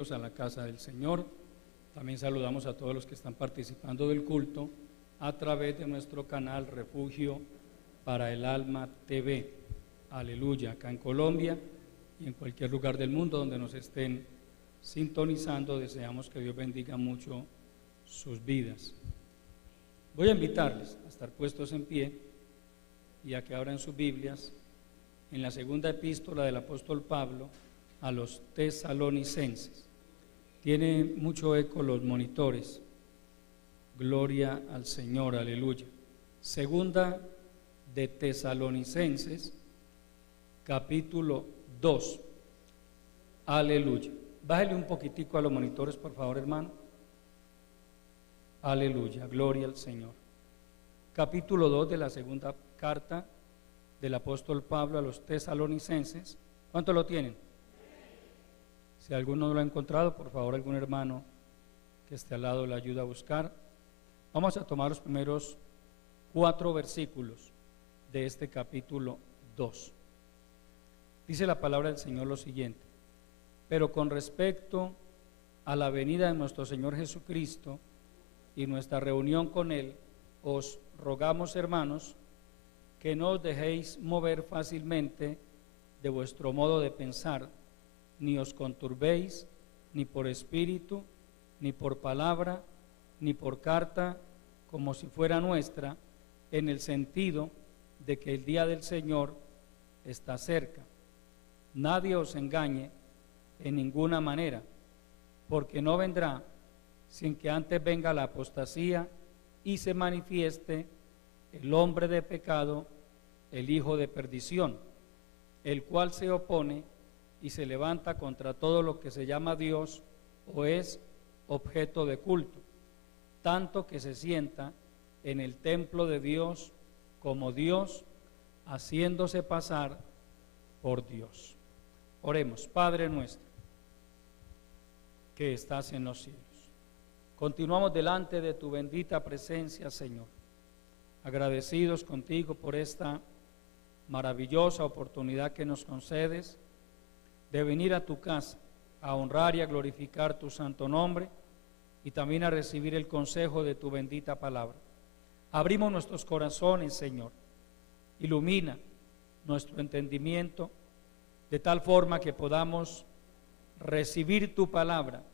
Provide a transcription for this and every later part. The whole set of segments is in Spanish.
a la casa del Señor. También saludamos a todos los que están participando del culto a través de nuestro canal Refugio para el Alma TV. Aleluya, acá en Colombia y en cualquier lugar del mundo donde nos estén sintonizando, deseamos que Dios bendiga mucho sus vidas. Voy a invitarles a estar puestos en pie y a que abran sus Biblias en la segunda epístola del apóstol Pablo a los tesalonicenses. Tiene mucho eco los monitores. Gloria al Señor, aleluya. Segunda de Tesalonicenses, capítulo 2. Aleluya. Bájale un poquitico a los monitores, por favor, hermano. Aleluya, gloria al Señor. Capítulo 2 de la segunda carta del apóstol Pablo a los tesalonicenses. ¿Cuánto lo tienen? Si alguno no lo ha encontrado, por favor, algún hermano que esté al lado le ayuda a buscar. Vamos a tomar los primeros 4 versículos de este capítulo 2. Dice la palabra del Señor lo siguiente: pero con respecto a la venida de nuestro Señor Jesucristo y nuestra reunión con Él, os rogamos, hermanos, que no os dejéis mover fácilmente de vuestro modo de pensar, ni os conturbéis, ni por espíritu, ni por palabra, ni por carta, como si fuera nuestra, en el sentido de que el día del Señor está cerca. Nadie os engañe en ninguna manera, porque no vendrá sin que antes venga la apostasía y se manifieste el hombre de pecado, el hijo de perdición, el cual se opone y se levanta contra todo lo que se llama Dios o es objeto de culto, tanto que se sienta en el templo de Dios como Dios, haciéndose pasar por Dios. Oremos. Padre nuestro que estás en los cielos, continuamos delante de tu bendita presencia, Señor, agradecidos contigo por esta maravillosa oportunidad que nos concedes de venir a tu casa a honrar y a glorificar tu santo nombre y también a recibir el consejo de tu bendita palabra. Abrimos nuestros corazones, Señor, ilumina nuestro entendimiento de tal forma que podamos recibir tu palabra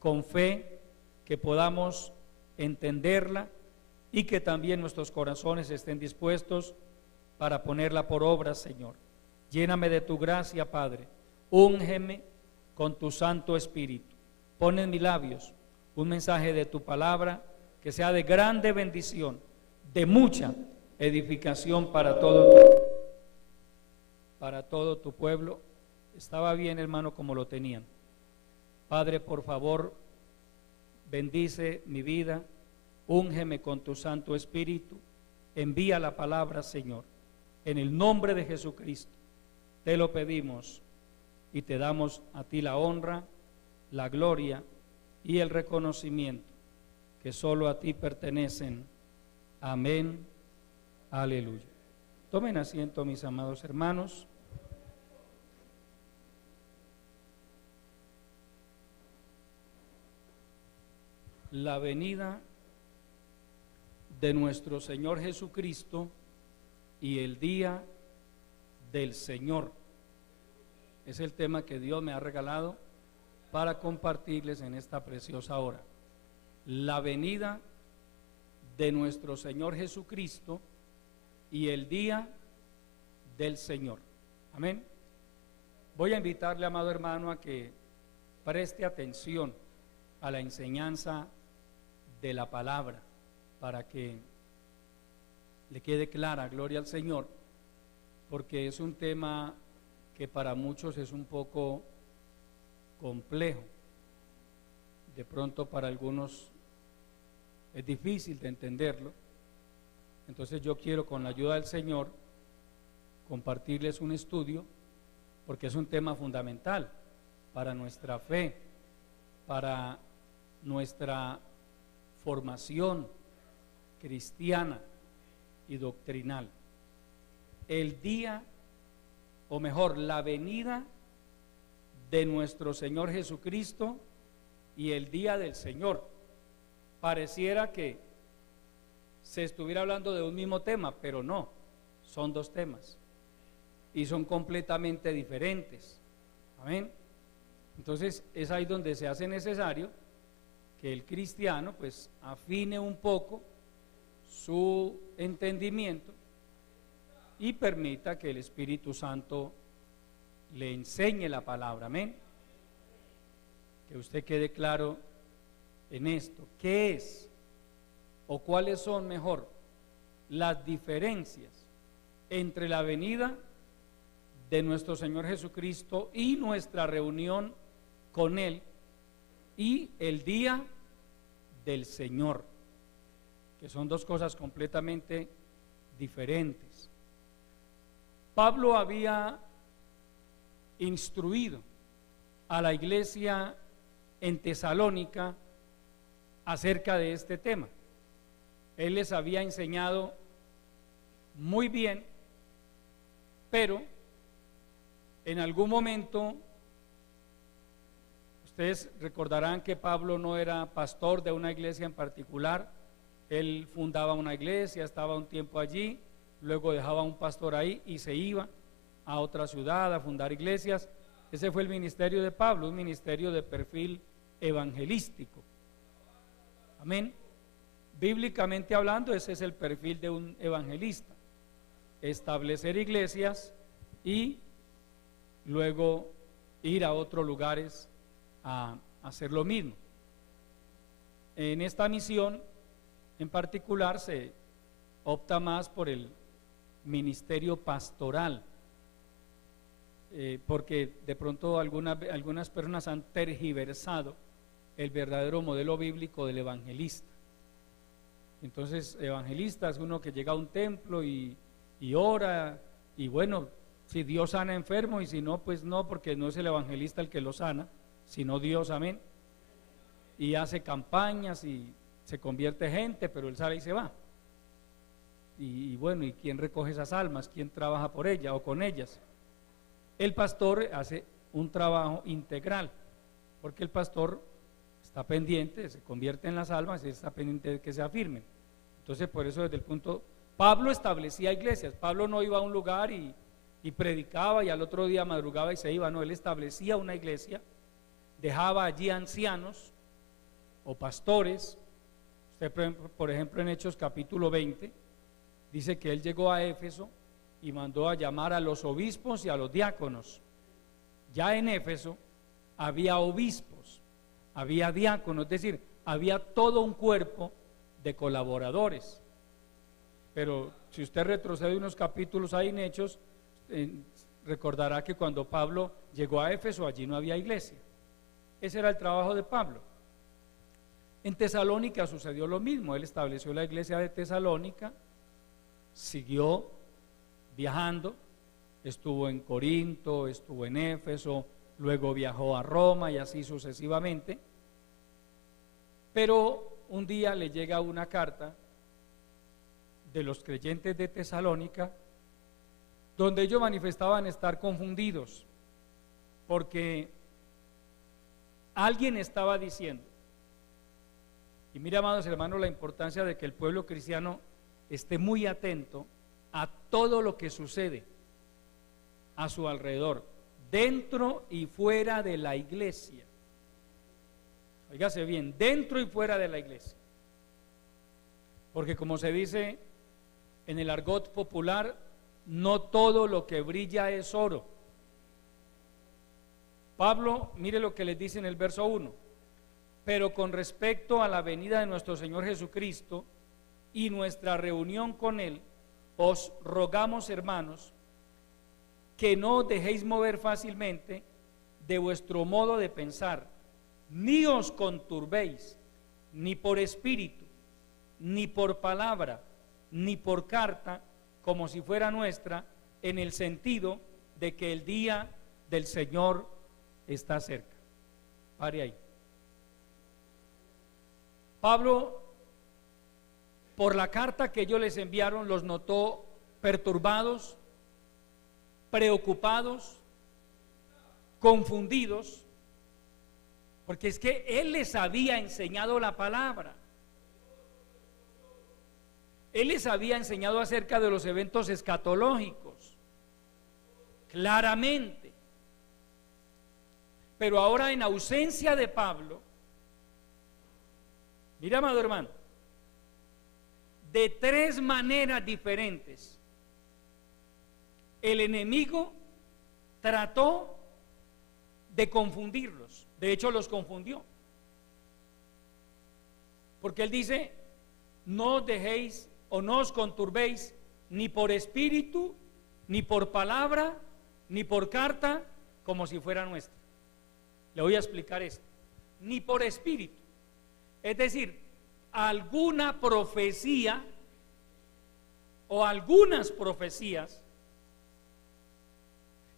con fe, que podamos entenderla y que también nuestros corazones estén dispuestos para ponerla por obra, Señor. Lléname de tu gracia, Padre. Úngeme con tu Santo Espíritu. Pon en mis labios un mensaje de tu palabra que sea de grande bendición, de mucha edificación para todo tu pueblo. Estaba bien, hermano, como lo tenían. Padre, por favor, bendice mi vida, úngeme con tu Santo Espíritu, envía la palabra, Señor, en el nombre de Jesucristo. Te lo pedimos y te damos a ti la honra, la gloria y el reconocimiento que solo a ti pertenecen. Amén. Aleluya. Tomen asiento, mis amados hermanos. La venida de nuestro Señor Jesucristo y el día del Señor es el tema que Dios me ha regalado para compartirles en esta preciosa hora. La venida de nuestro Señor Jesucristo y el día del Señor. Amén. Voy a invitarle, amado hermano, a que preste atención a la enseñanza de la palabra para que le quede clara, gloria al Señor, porque es un tema que para muchos es un poco complejo. De pronto para algunos es difícil de entenderlo. Entonces yo quiero, con la ayuda del Señor, compartirles un estudio, porque es un tema fundamental para nuestra fe, para nuestra formación cristiana y doctrinal. El día, o mejor, la venida de nuestro Señor Jesucristo y el día del Señor. Pareciera que se estuviera hablando de un mismo tema, pero no, son dos temas y son completamente diferentes. Amén. Entonces es ahí donde se hace necesario que el cristiano pues afine un poco su entendimiento y permita que el Espíritu Santo le enseñe la palabra. Amén. Que usted quede claro en esto. ¿Qué es o cuáles son mejor las diferencias entre la venida de nuestro Señor Jesucristo y nuestra reunión con Él y el día del Señor? Que son dos cosas completamente diferentes. Pablo había instruido a la iglesia en Tesalónica acerca de este tema. Él les había enseñado muy bien, pero en algún momento ustedes recordarán que Pablo no era pastor de una iglesia en particular. Él fundaba una iglesia, estaba un tiempo allí, luego dejaba un pastor ahí y se iba a otra ciudad a fundar iglesias. Ese fue el ministerio de Pablo, un ministerio de perfil evangelístico. Amén. Bíblicamente hablando, ese es el perfil de un evangelista: establecer iglesias y luego ir a otros lugares a hacer lo mismo. En esta misión en particular se opta más por el ministerio pastoral, porque de pronto algunas personas han tergiversado el verdadero modelo bíblico del evangelista. Entonces, evangelista es uno que llega a un templo y ora, y bueno, si Dios sana enfermo, y si no, pues no, porque no es el evangelista el que lo sana, sino Dios. Amén. Y hace campañas y se convierte gente, pero él sale y se va. Y bueno, ¿y quién recoge esas almas? ¿Quién trabaja por ellas o con ellas? El pastor hace un trabajo integral, porque el pastor está pendiente, se convierte en las almas y está pendiente de que se afirmen. Entonces, por eso desde el punto, Pablo establecía iglesias. Pablo no iba a un lugar y predicaba y al otro día madrugaba y se iba. No, él establecía una iglesia, dejaba allí ancianos o pastores. Usted, por ejemplo, en Hechos capítulo 20 dice que él llegó a Éfeso y mandó a llamar a los obispos y a los diáconos. Ya en Éfeso había obispos, había diáconos, es decir, había todo un cuerpo de colaboradores. Pero si usted retrocede unos capítulos ahí en Hechos, recordará que cuando Pablo llegó a Éfeso, allí no había iglesia. Ese era el trabajo de Pablo. En Tesalónica sucedió lo mismo. Él estableció la iglesia de Tesalónica, siguió viajando, estuvo en Corinto, estuvo en Éfeso, luego viajó a Roma y así sucesivamente. Pero un día le llega una carta de los creyentes de Tesalónica, donde ellos manifestaban estar confundidos, porque alguien estaba diciendo, y mira, amados hermanos, la importancia de que el pueblo cristiano esté muy atento a todo lo que sucede a su alrededor, dentro y fuera de la iglesia. Óigase bien, dentro y fuera de la iglesia. Porque como se dice en el argot popular, no todo lo que brilla es oro. Pablo, mire lo que les dice en el verso 1: pero con respecto a la venida de nuestro Señor Jesucristo y nuestra reunión con Él, os rogamos, hermanos, que no os dejéis mover fácilmente de vuestro modo de pensar, ni os conturbéis, ni por espíritu, ni por palabra, ni por carta, como si fuera nuestra, en el sentido de que el día del Señor está cerca. Pare ahí. Pablo, por la carta que ellos les enviaron, los notó perturbados, preocupados, confundidos, porque es que Él les había enseñado la palabra. Él les había enseñado acerca de los eventos escatológicos, claramente. Pero ahora, en ausencia de Pablo, mira, amado hermano, de tres maneras diferentes, el enemigo trató de confundirlos. De hecho, los confundió. Porque él dice: no os dejéis o no os conturbéis ni por espíritu, ni por palabra, ni por carta, como si fuera nuestra. Le voy a explicar esto. Ni por espíritu. Es decir, alguna profecía o algunas profecías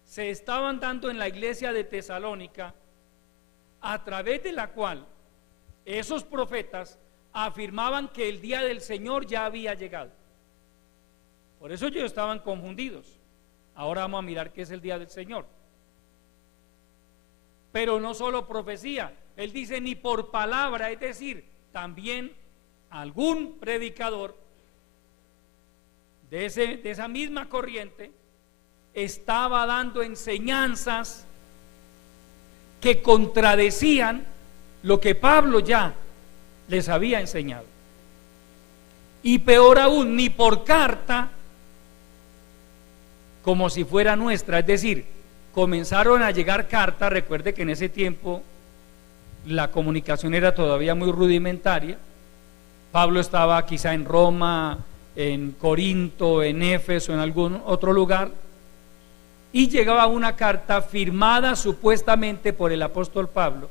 se estaban dando en la iglesia de Tesalónica, a través de la cual esos profetas afirmaban que el día del Señor ya había llegado. Por eso ellos estaban confundidos. Ahora vamos a mirar qué es el día del Señor. Pero no solo profecía, él dice ni por palabra, es decir, también algún predicador de esa misma corriente estaba dando enseñanzas que contradecían lo que Pablo ya les había enseñado. Y peor aún, ni por carta, como si fuera nuestra. Es decir, comenzaron a llegar cartas. Recuerde que en ese tiempo la comunicación era todavía muy rudimentaria. Pablo estaba quizá en Roma, en Corinto, en Éfeso, en algún otro lugar, y llegaba una carta firmada supuestamente por el apóstol Pablo,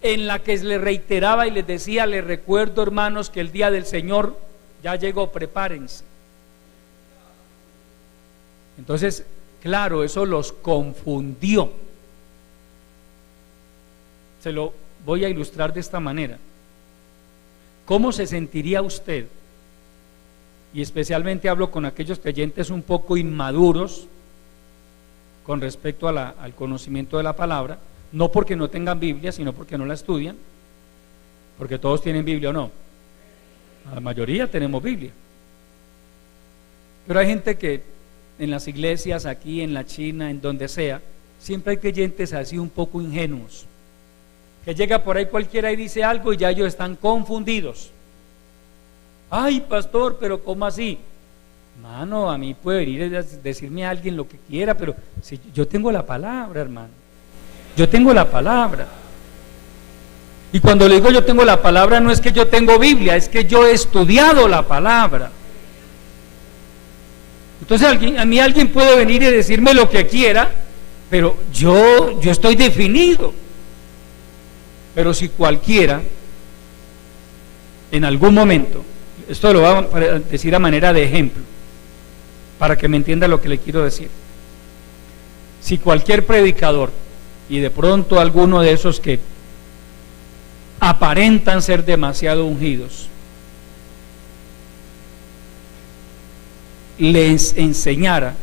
en la que le reiteraba y les decía: les recuerdo, hermanos, que el día del Señor ya llegó, prepárense. Entonces, claro, eso los confundió. Se lo voy a ilustrar de esta manera. ¿Cómo se sentiría usted? Y especialmente hablo con aquellos creyentes un poco inmaduros con respecto al conocimiento de la palabra, no porque no tengan Biblia, sino porque no la estudian, porque todos tienen Biblia o no. La mayoría tenemos Biblia. Pero hay gente que en las iglesias, aquí en la China, en donde sea, siempre hay creyentes así un poco ingenuos, que llega por ahí cualquiera y dice algo y ya ellos están confundidos. Ay, pastor, pero ¿cómo así? Mano, a mí puede venir a decirme a alguien lo que quiera, pero si yo tengo la palabra, hermano, yo tengo la palabra. Y cuando le digo yo tengo la palabra, no es que yo tengo Biblia, es que yo he estudiado la palabra. Entonces a mí alguien puede venir y decirme lo que quiera, pero yo estoy definido. Pero si cualquiera en algún momento, esto lo voy a decir a manera de ejemplo, para que me entienda lo que le quiero decir. Si cualquier predicador, y de pronto alguno de esos que aparentan ser demasiado ungidos, les enseñara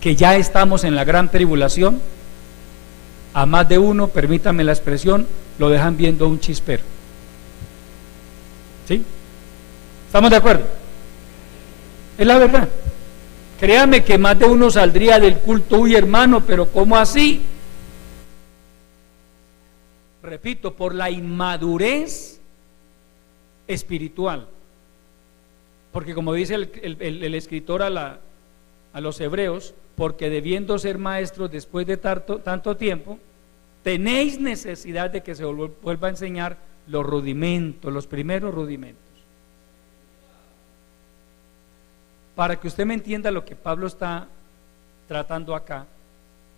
que ya estamos en la gran tribulación, a más de uno, permítame la expresión, lo dejan viendo un chispero. ¿Sí? ¿Estamos de acuerdo? Es la verdad. Créame que más de uno saldría del culto: uy, hermano, pero ¿cómo así? Repito, por la inmadurez espiritual. Porque como dice el escritor a los hebreos, porque debiendo ser maestros después de tanto tiempo, tenéis necesidad de que se vuelva a enseñar los rudimentos, los primeros rudimentos. Para que usted me entienda lo que Pablo está tratando acá,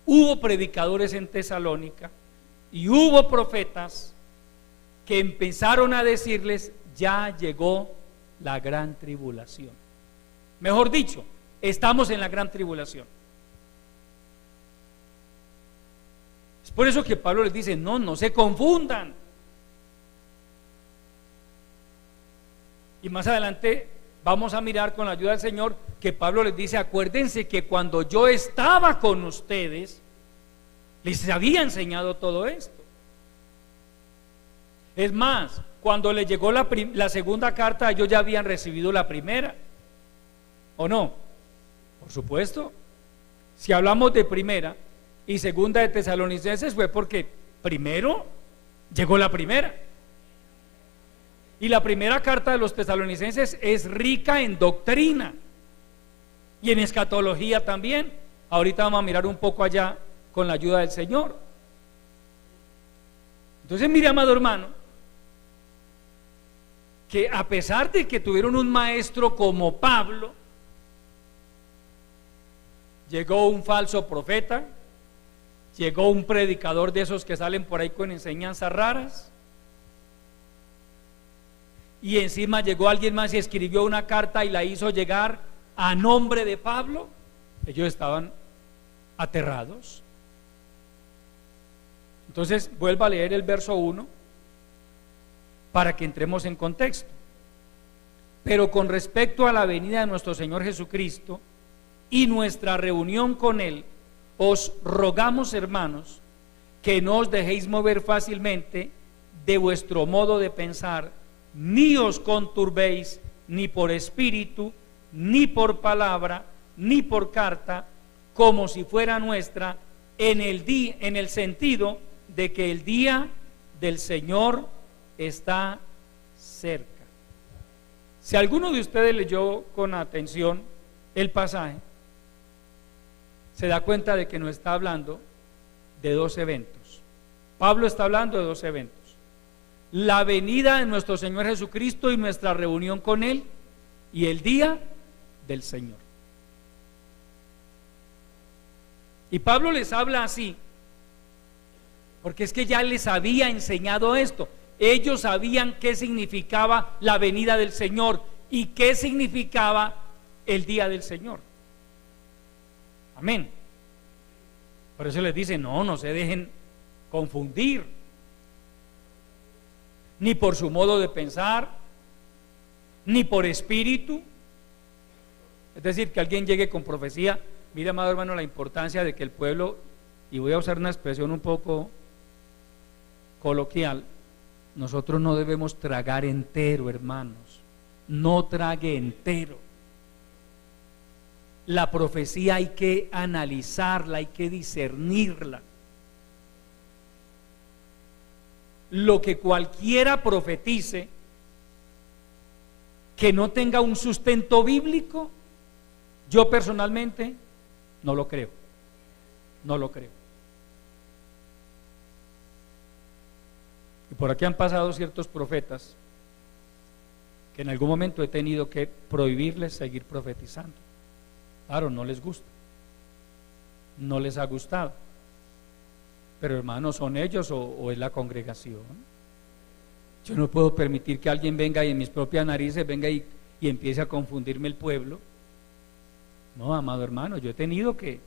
hubo predicadores en Tesalónica y hubo profetas que empezaron a decirles: ya llegó la gran tribulación. Mejor dicho, estamos en la gran tribulación. Es por eso que Pablo les dice: no se confundan. Y más adelante vamos a mirar, con la ayuda del Señor, que Pablo les dice: acuérdense que cuando yo estaba con ustedes, Les había enseñado todo esto. Es más, cuando les llegó la segunda carta, ellos ya habían recibido la primera, ¿o no? Por supuesto. Si hablamos de primera y segunda de Tesalonicenses, fue porque primero llegó la primera. Y la primera carta de los tesalonicenses es rica en doctrina y en escatología también. Ahorita vamos a mirar un poco allá con la ayuda del Señor. Entonces, mire, amado hermano, que a pesar de que tuvieron un maestro como Pablo, llegó un falso profeta, llegó un predicador de esos que salen por ahí con enseñanzas raras, y encima llegó alguien más y escribió una carta y la hizo llegar a nombre de Pablo. Ellos estaban aterrados. Entonces vuelva a leer el verso 1 para que entremos en contexto. Pero con respecto a la venida de nuestro Señor Jesucristo y nuestra reunión con Él, os rogamos, hermanos, que no os dejéis mover fácilmente de vuestro modo de pensar, ni os conturbéis ni por espíritu, ni por palabra, ni por carta, como si fuera nuestra, en el sentido de que el día del Señor está cerca. Si alguno de ustedes leyó con atención el pasaje, se da cuenta de que no está hablando de dos eventos. Pablo está hablando de dos eventos: la venida de nuestro Señor Jesucristo y nuestra reunión con Él, y el día del Señor. Y Pablo les habla así porque es que ya les había enseñado esto. Ellos sabían qué significaba la venida del Señor y qué significaba el día del Señor. Amén. Por eso les dice: no se dejen confundir, ni por su modo de pensar, ni por espíritu. Es decir, que alguien llegue con profecía. Mira, amado hermano, la importancia de que el pueblo, y voy a usar una expresión un poco coloquial, nosotros no debemos tragar entero, hermanos. No trague entero. La profecía hay que analizarla, hay que discernirla. Lo que cualquiera profetice que no tenga un sustento bíblico, yo personalmente no lo creo. No lo creo. Y por aquí han pasado ciertos profetas que en algún momento he tenido que prohibirles seguir profetizando. Claro, no les gusta, no les ha gustado, pero hermanos, ¿son ellos o es la congregación? Yo no puedo permitir que alguien venga y en mis propias narices venga y empiece a confundirme el pueblo. No, amado hermano, yo he tenido que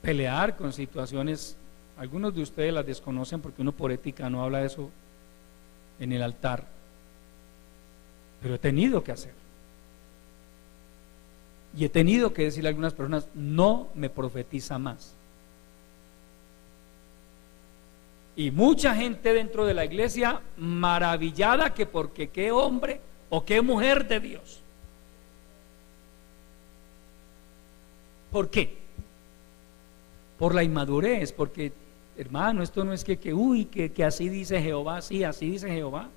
pelear con situaciones. Algunos de ustedes las desconocen porque uno por ética no habla de eso en el altar, pero he tenido que hacer. Y he tenido que decirle a algunas personas: no me profetiza más. Y mucha gente dentro de la iglesia maravillada que porque qué hombre o qué mujer de Dios. ¿Por qué? Por la inmadurez, porque hermano, esto no es que así dice Jehová, sí, así dice Jehová.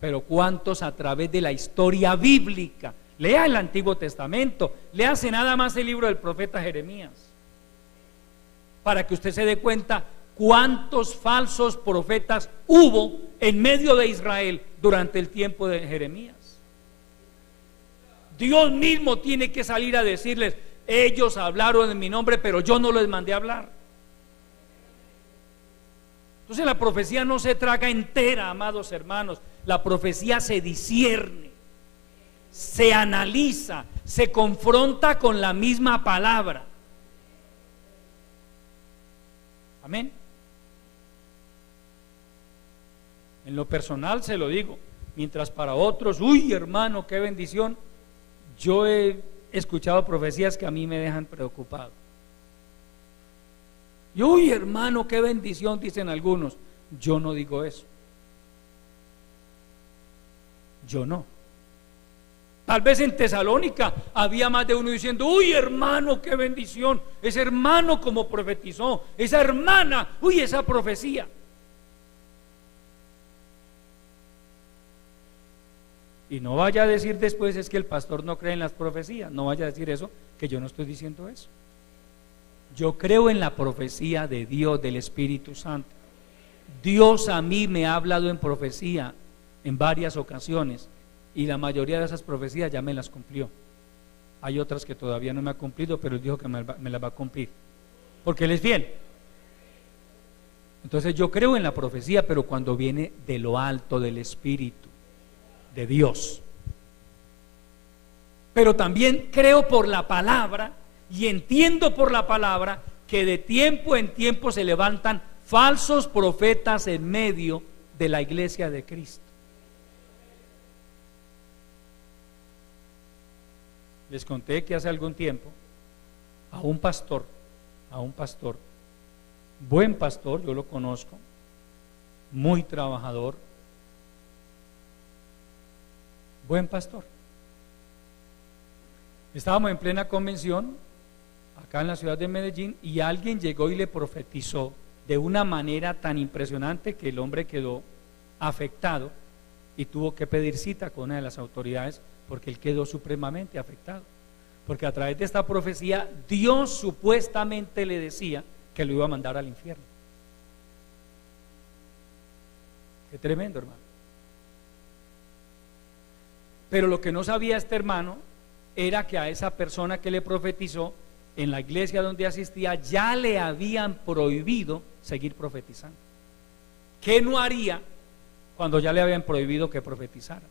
Pero cuántos a través de la historia bíblica, lea el Antiguo Testamento, léase nada más el libro del profeta Jeremías, para que usted se dé cuenta cuántos falsos profetas hubo en medio de Israel durante el tiempo de Jeremías. Dios mismo tiene que salir a decirles: ellos hablaron en mi nombre, pero yo no les mandé a hablar. Entonces la profecía no se traga entera, amados hermanos. La profecía se discierne, se analiza, se confronta con la misma palabra. Amén. En lo personal se lo digo, mientras para otros, uy hermano, qué bendición, yo he escuchado profecías que a mí me dejan preocupado. Y uy, hermano, qué bendición, dicen algunos. Yo no digo eso. Yo no. Tal vez en Tesalónica había más de uno diciendo, uy, hermano, qué bendición, ese hermano como profetizó, esa hermana, uy, esa profecía. Y no vaya a decir después es que el pastor no cree en las profecías. No vaya a decir eso, que yo no estoy diciendo eso. Yo creo en la profecía de Dios, del Espíritu Santo. Dios a mí me ha hablado en profecía en varias ocasiones, y la mayoría de esas profecías ya me las cumplió. Hay otras que todavía no me ha cumplido, pero Él dijo que me las va a cumplir, porque Él es fiel. Entonces yo creo en la profecía, pero cuando viene de lo alto, del Espíritu de Dios. Pero también creo por la palabra y entiendo por la palabra que de tiempo en tiempo se levantan falsos profetas en medio de la iglesia de Cristo. Les conté que hace algún tiempo a un pastor, buen pastor, yo lo conozco, muy trabajador, buen pastor. Estábamos en plena convención acá en la ciudad de Medellín y alguien llegó y le profetizó de una manera tan impresionante que el hombre quedó afectado y tuvo que pedir cita con una de las autoridades porque él quedó supremamente afectado, porque a través de esta profecía Dios supuestamente le decía que lo iba a mandar al infierno. Qué tremendo, hermano. Pero lo que no sabía este hermano era que a esa persona que le profetizó en la iglesia donde asistía ya le habían prohibido seguir profetizando. ¿Qué no haría cuando ya le habían prohibido que profetizara?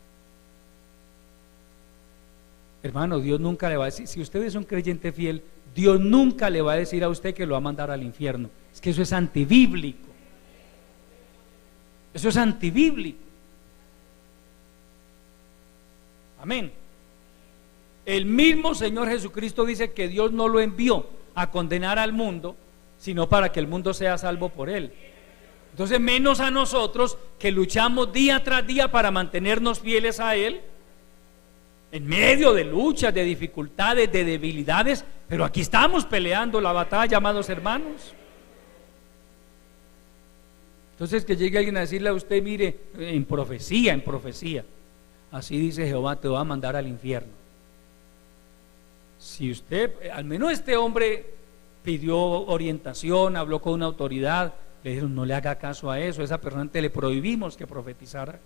Hermano, Dios nunca le va a decir, si usted es un creyente fiel, Dios nunca le va a decir a usted que lo va a mandar al infierno. Es que eso es antibíblico. Eso es antibíblico. Amén. El mismo Señor Jesucristo dice que Dios no lo envió a condenar al mundo, sino para que el mundo sea salvo por él. Entonces, menos a nosotros que luchamos día tras día para mantenernos fieles a él, en medio de luchas, de dificultades, de debilidades, pero aquí estamos peleando la batalla, amados hermanos. Entonces, que llegue alguien a decirle a usted, mire, en profecía, así dice Jehová, te va a mandar al infierno. Si usted, al menos este hombre pidió orientación, habló con una autoridad, le dijeron no le haga caso a eso, a esa persona le prohibimos que profetizara,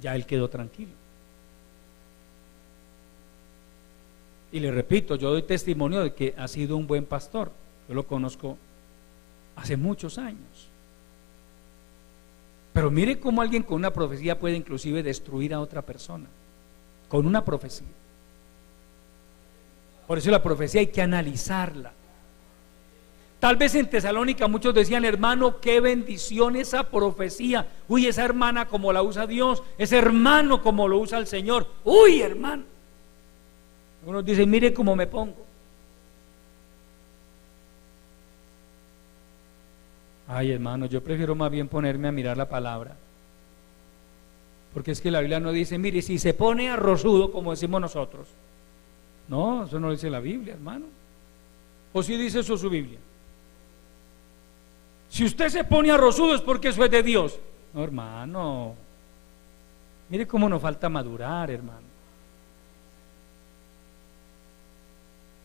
ya él quedó tranquilo. Y le repito, yo doy testimonio de que ha sido un buen pastor, yo lo conozco hace muchos años. Pero mire cómo alguien con una profecía puede inclusive destruir a otra persona, con una profecía. Por eso la profecía hay que analizarla. Tal vez en Tesalónica muchos decían, hermano, qué bendición esa profecía. Uy, esa hermana como la usa Dios, ese hermano como lo usa el Señor. Uy, hermano. Algunos dicen, mire cómo me pongo. Ay, hermano, yo prefiero más bien ponerme a mirar la palabra. Porque es que la Biblia no dice, mire, si se pone arrozudo, como decimos nosotros. No, eso no dice la Biblia, hermano. ¿O sí dice eso su Biblia? Si usted se pone arrozudo es porque eso es de Dios. No, hermano. Mire cómo nos falta madurar, hermano.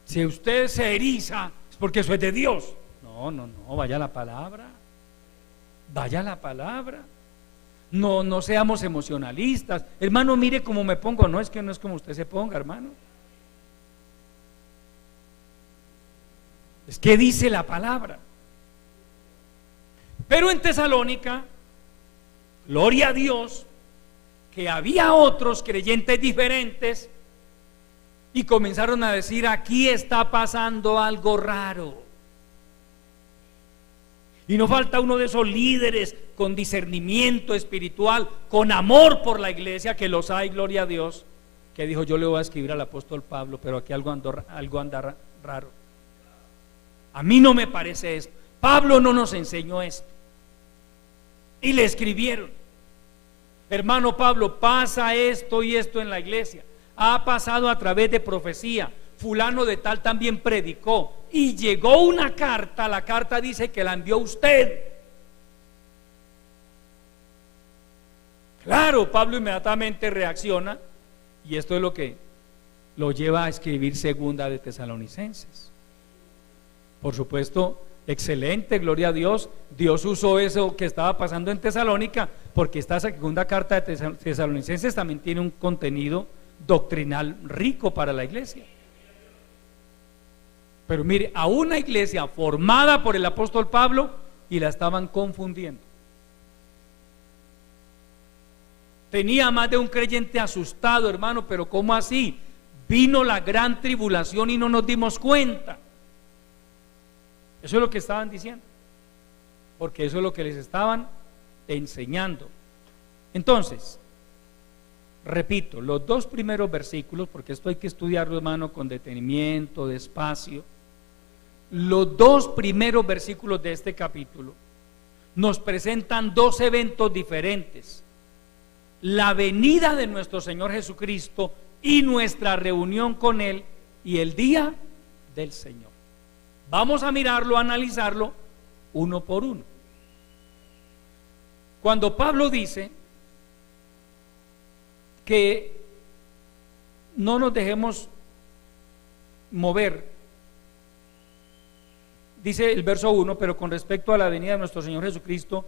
Si usted se eriza es porque eso es de Dios. No, vaya a la palabra. Vaya a la palabra. No seamos emocionalistas. Hermano, mire cómo me pongo. No, es que no es como usted se ponga, hermano. Es que dice la palabra. Pero en Tesalónica, gloria a Dios, que había otros creyentes diferentes y comenzaron a decir, aquí está pasando algo raro. Y no falta uno de esos líderes con discernimiento espiritual, con amor por la iglesia, que los hay, gloria a Dios, que dijo, yo le voy a escribir al apóstol Pablo, pero aquí algo anda raro. A mí no me parece esto. Pablo no nos enseñó esto. Y le escribieron: hermano Pablo, pasa esto y esto en la iglesia. Ha pasado a través de profecía. Fulano de tal también predicó. Y llegó una carta. La carta dice que la envió usted. Claro, Pablo inmediatamente reacciona. Y esto es lo que lo lleva a escribir segunda de Tesalonicenses. Por supuesto, excelente, gloria a Dios. Dios usó eso que estaba pasando en Tesalónica, porque esta segunda carta de Tesalonicenses también tiene un contenido doctrinal rico para la iglesia. Pero mire, a una iglesia formada por el apóstol Pablo, y la estaban confundiendo. Tenía más de un creyente asustado, hermano, pero ¿cómo así? Vino la gran tribulación y no nos dimos cuenta. Eso es lo que estaban diciendo, porque eso es lo que les estaban enseñando. Entonces, repito, los dos primeros versículos, porque esto hay que estudiarlo, hermano, con detenimiento, despacio. Los dos primeros versículos de este capítulo nos presentan dos eventos diferentes: la venida de nuestro Señor Jesucristo y nuestra reunión con Él, y el día del Señor. Vamos a mirarlo, a analizarlo uno por uno. Cuando Pablo dice que no nos dejemos mover, dice el verso 1, pero con respecto a la venida de nuestro Señor Jesucristo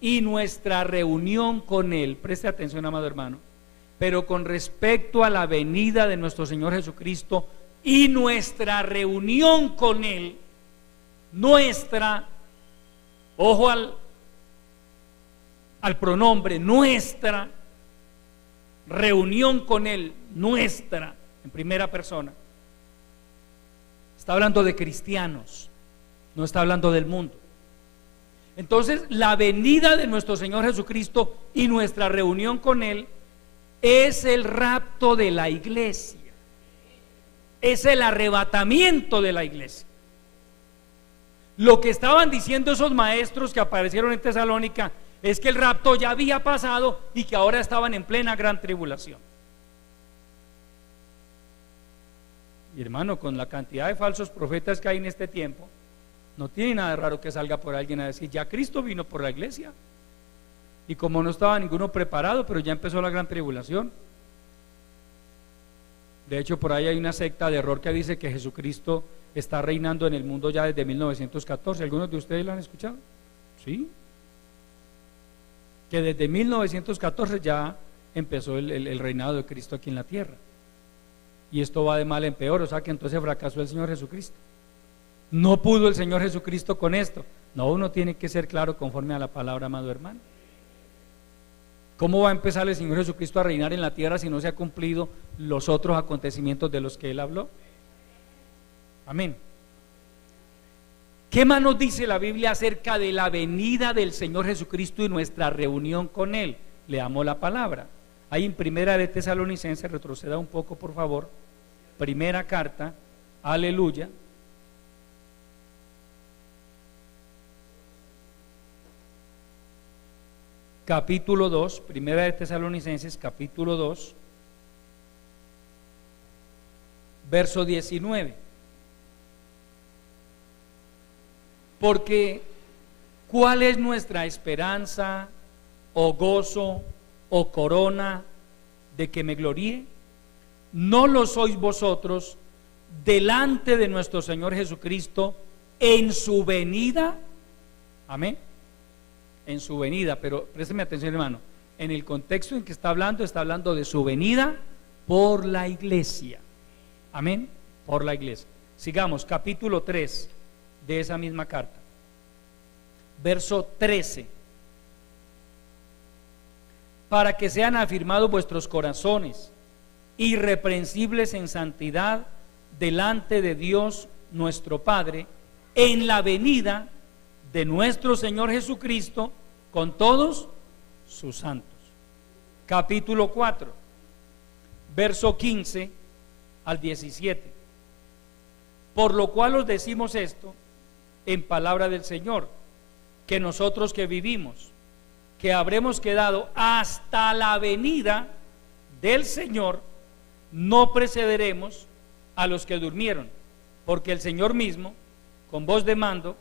y nuestra reunión con Él, preste atención, amado hermano, pero con respecto a la venida de nuestro Señor Jesucristo y nuestra reunión con Él, nuestra, ojo al pronombre, nuestra reunión con Él, nuestra, en primera persona. Está hablando de cristianos, no está hablando del mundo. Entonces, la venida de nuestro Señor Jesucristo y nuestra reunión con Él es el rapto de la iglesia, es el arrebatamiento de la iglesia. Lo que estaban diciendo esos maestros que aparecieron en Tesalónica es que el rapto ya había pasado y que ahora estaban en plena gran tribulación. Y hermano, con la cantidad de falsos profetas que hay en este tiempo, no tiene nada de raro que salga por alguien a decir: ya Cristo vino por la iglesia. Y como no estaba ninguno preparado, pero ya empezó la gran tribulación. De hecho, por ahí hay una secta de error que dice que Jesucristo está reinando en el mundo ya desde 1914. ¿Algunos de ustedes lo han escuchado? Sí. Que desde 1914 ya empezó el reinado de Cristo aquí en la tierra. Y esto va de mal en peor, o sea que entonces fracasó el Señor Jesucristo. No pudo el Señor Jesucristo con esto. No, uno tiene que ser claro conforme a la palabra, amado hermano. ¿Cómo va a empezar el Señor Jesucristo a reinar en la tierra si no se ha cumplido los otros acontecimientos de los que Él habló? Amén. ¿Qué más nos dice la Biblia acerca de la venida del Señor Jesucristo y nuestra reunión con Él? Leamos la palabra. Ahí en primera de Tesalonicenses, retroceda un poco por favor. Primera carta, aleluya. Capítulo 2, primera de Tesalonicenses, capítulo 2, verso 19. Porque ¿cuál es nuestra esperanza o gozo o corona de que me gloríe? ¿No lo sois vosotros delante de nuestro Señor Jesucristo en su venida? Amén. En su venida, pero présteme atención, hermano, en el contexto en que está hablando de su venida por la iglesia. Amén, por la iglesia. Sigamos, capítulo 3 de esa misma carta, verso 13. Para que sean afirmados vuestros corazones, irreprensibles en santidad delante de Dios nuestro Padre, en la venida de nuestro Señor Jesucristo con todos sus santos. Capítulo 4, verso 15 al 17. Por lo cual os decimos esto, en palabra del Señor, que nosotros que vivimos, que habremos quedado hasta la venida del Señor, no precederemos a los que durmieron, porque el Señor mismo, con voz de mando,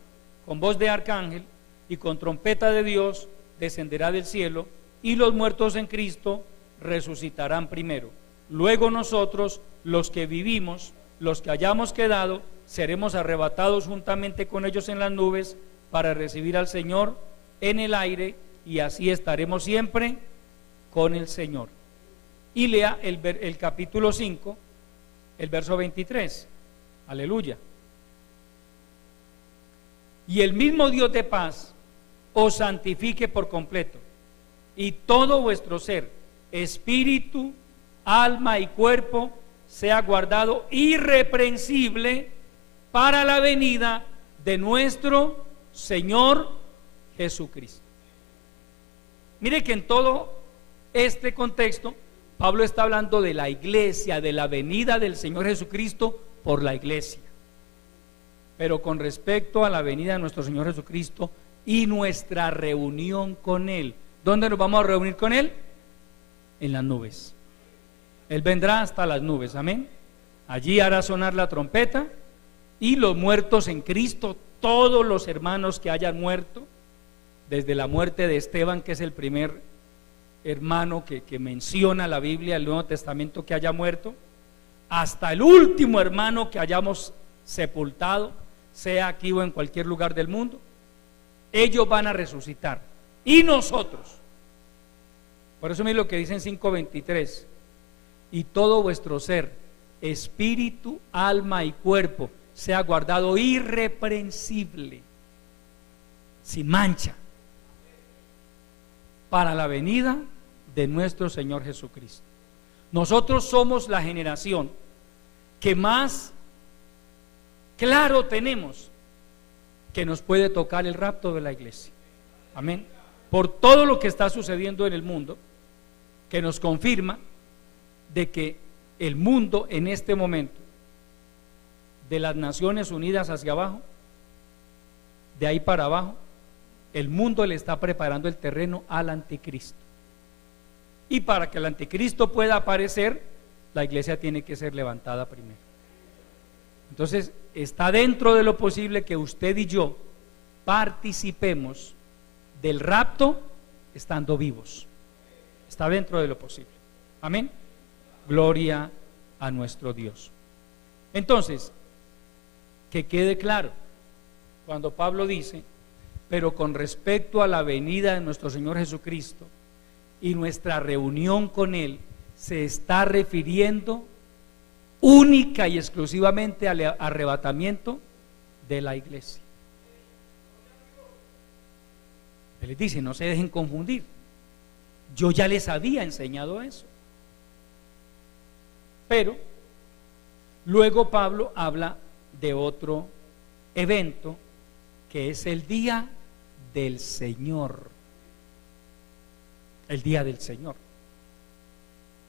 con voz de arcángel y con trompeta de Dios, descenderá del cielo, y los muertos en Cristo resucitarán primero. Luego nosotros, los que vivimos, los que hayamos quedado, seremos arrebatados juntamente con ellos en las nubes para recibir al Señor en el aire, y así estaremos siempre con el Señor. Y lea el capítulo 5, el verso 23. Aleluya. Y el mismo Dios de paz os santifique por completo, y todo vuestro ser, espíritu, alma y cuerpo, sea guardado irreprensible para la venida de nuestro Señor Jesucristo. Mire que en todo este contexto Pablo está hablando de la iglesia, de la venida del Señor Jesucristo por la iglesia. Pero con respecto a la venida de nuestro Señor Jesucristo y nuestra reunión con Él, ¿dónde nos vamos a reunir con Él? En las nubes. Él vendrá hasta las nubes, amén. Allí hará sonar la trompeta, y los muertos en Cristo, todos los hermanos que hayan muerto, desde la muerte de Esteban, que es el primer hermano que menciona la Biblia, el Nuevo Testamento, que haya muerto, hasta el último hermano que hayamos sepultado, sea aquí o en cualquier lugar del mundo, ellos van a resucitar, y nosotros. Por eso mire lo que dice en 5:23: y todo vuestro ser, espíritu, alma y cuerpo, sea guardado irreprensible, sin mancha, para la venida de nuestro Señor Jesucristo. Nosotros somos la generación que más claro tenemos que nos puede tocar el rapto de la iglesia. Amén. Por todo lo que está sucediendo en el mundo, que nos confirma de que el mundo en este momento, de las Naciones Unidas hacia abajo, de ahí para abajo, el mundo le está preparando el terreno al anticristo. Y para que el anticristo pueda aparecer, la iglesia tiene que ser levantada primero. Entonces, está dentro de lo posible que usted y yo participemos del rapto estando vivos. Está dentro de lo posible. Amén. Gloria a nuestro Dios. Entonces, que quede claro, cuando Pablo dice: pero con respecto a la venida de nuestro Señor Jesucristo y nuestra reunión con Él, se está refiriendo única y exclusivamente al arrebatamiento de la iglesia. Él les dice: no se dejen confundir, yo ya les había enseñado eso. Pero luego Pablo habla de otro evento, que es el día del Señor. El día del Señor.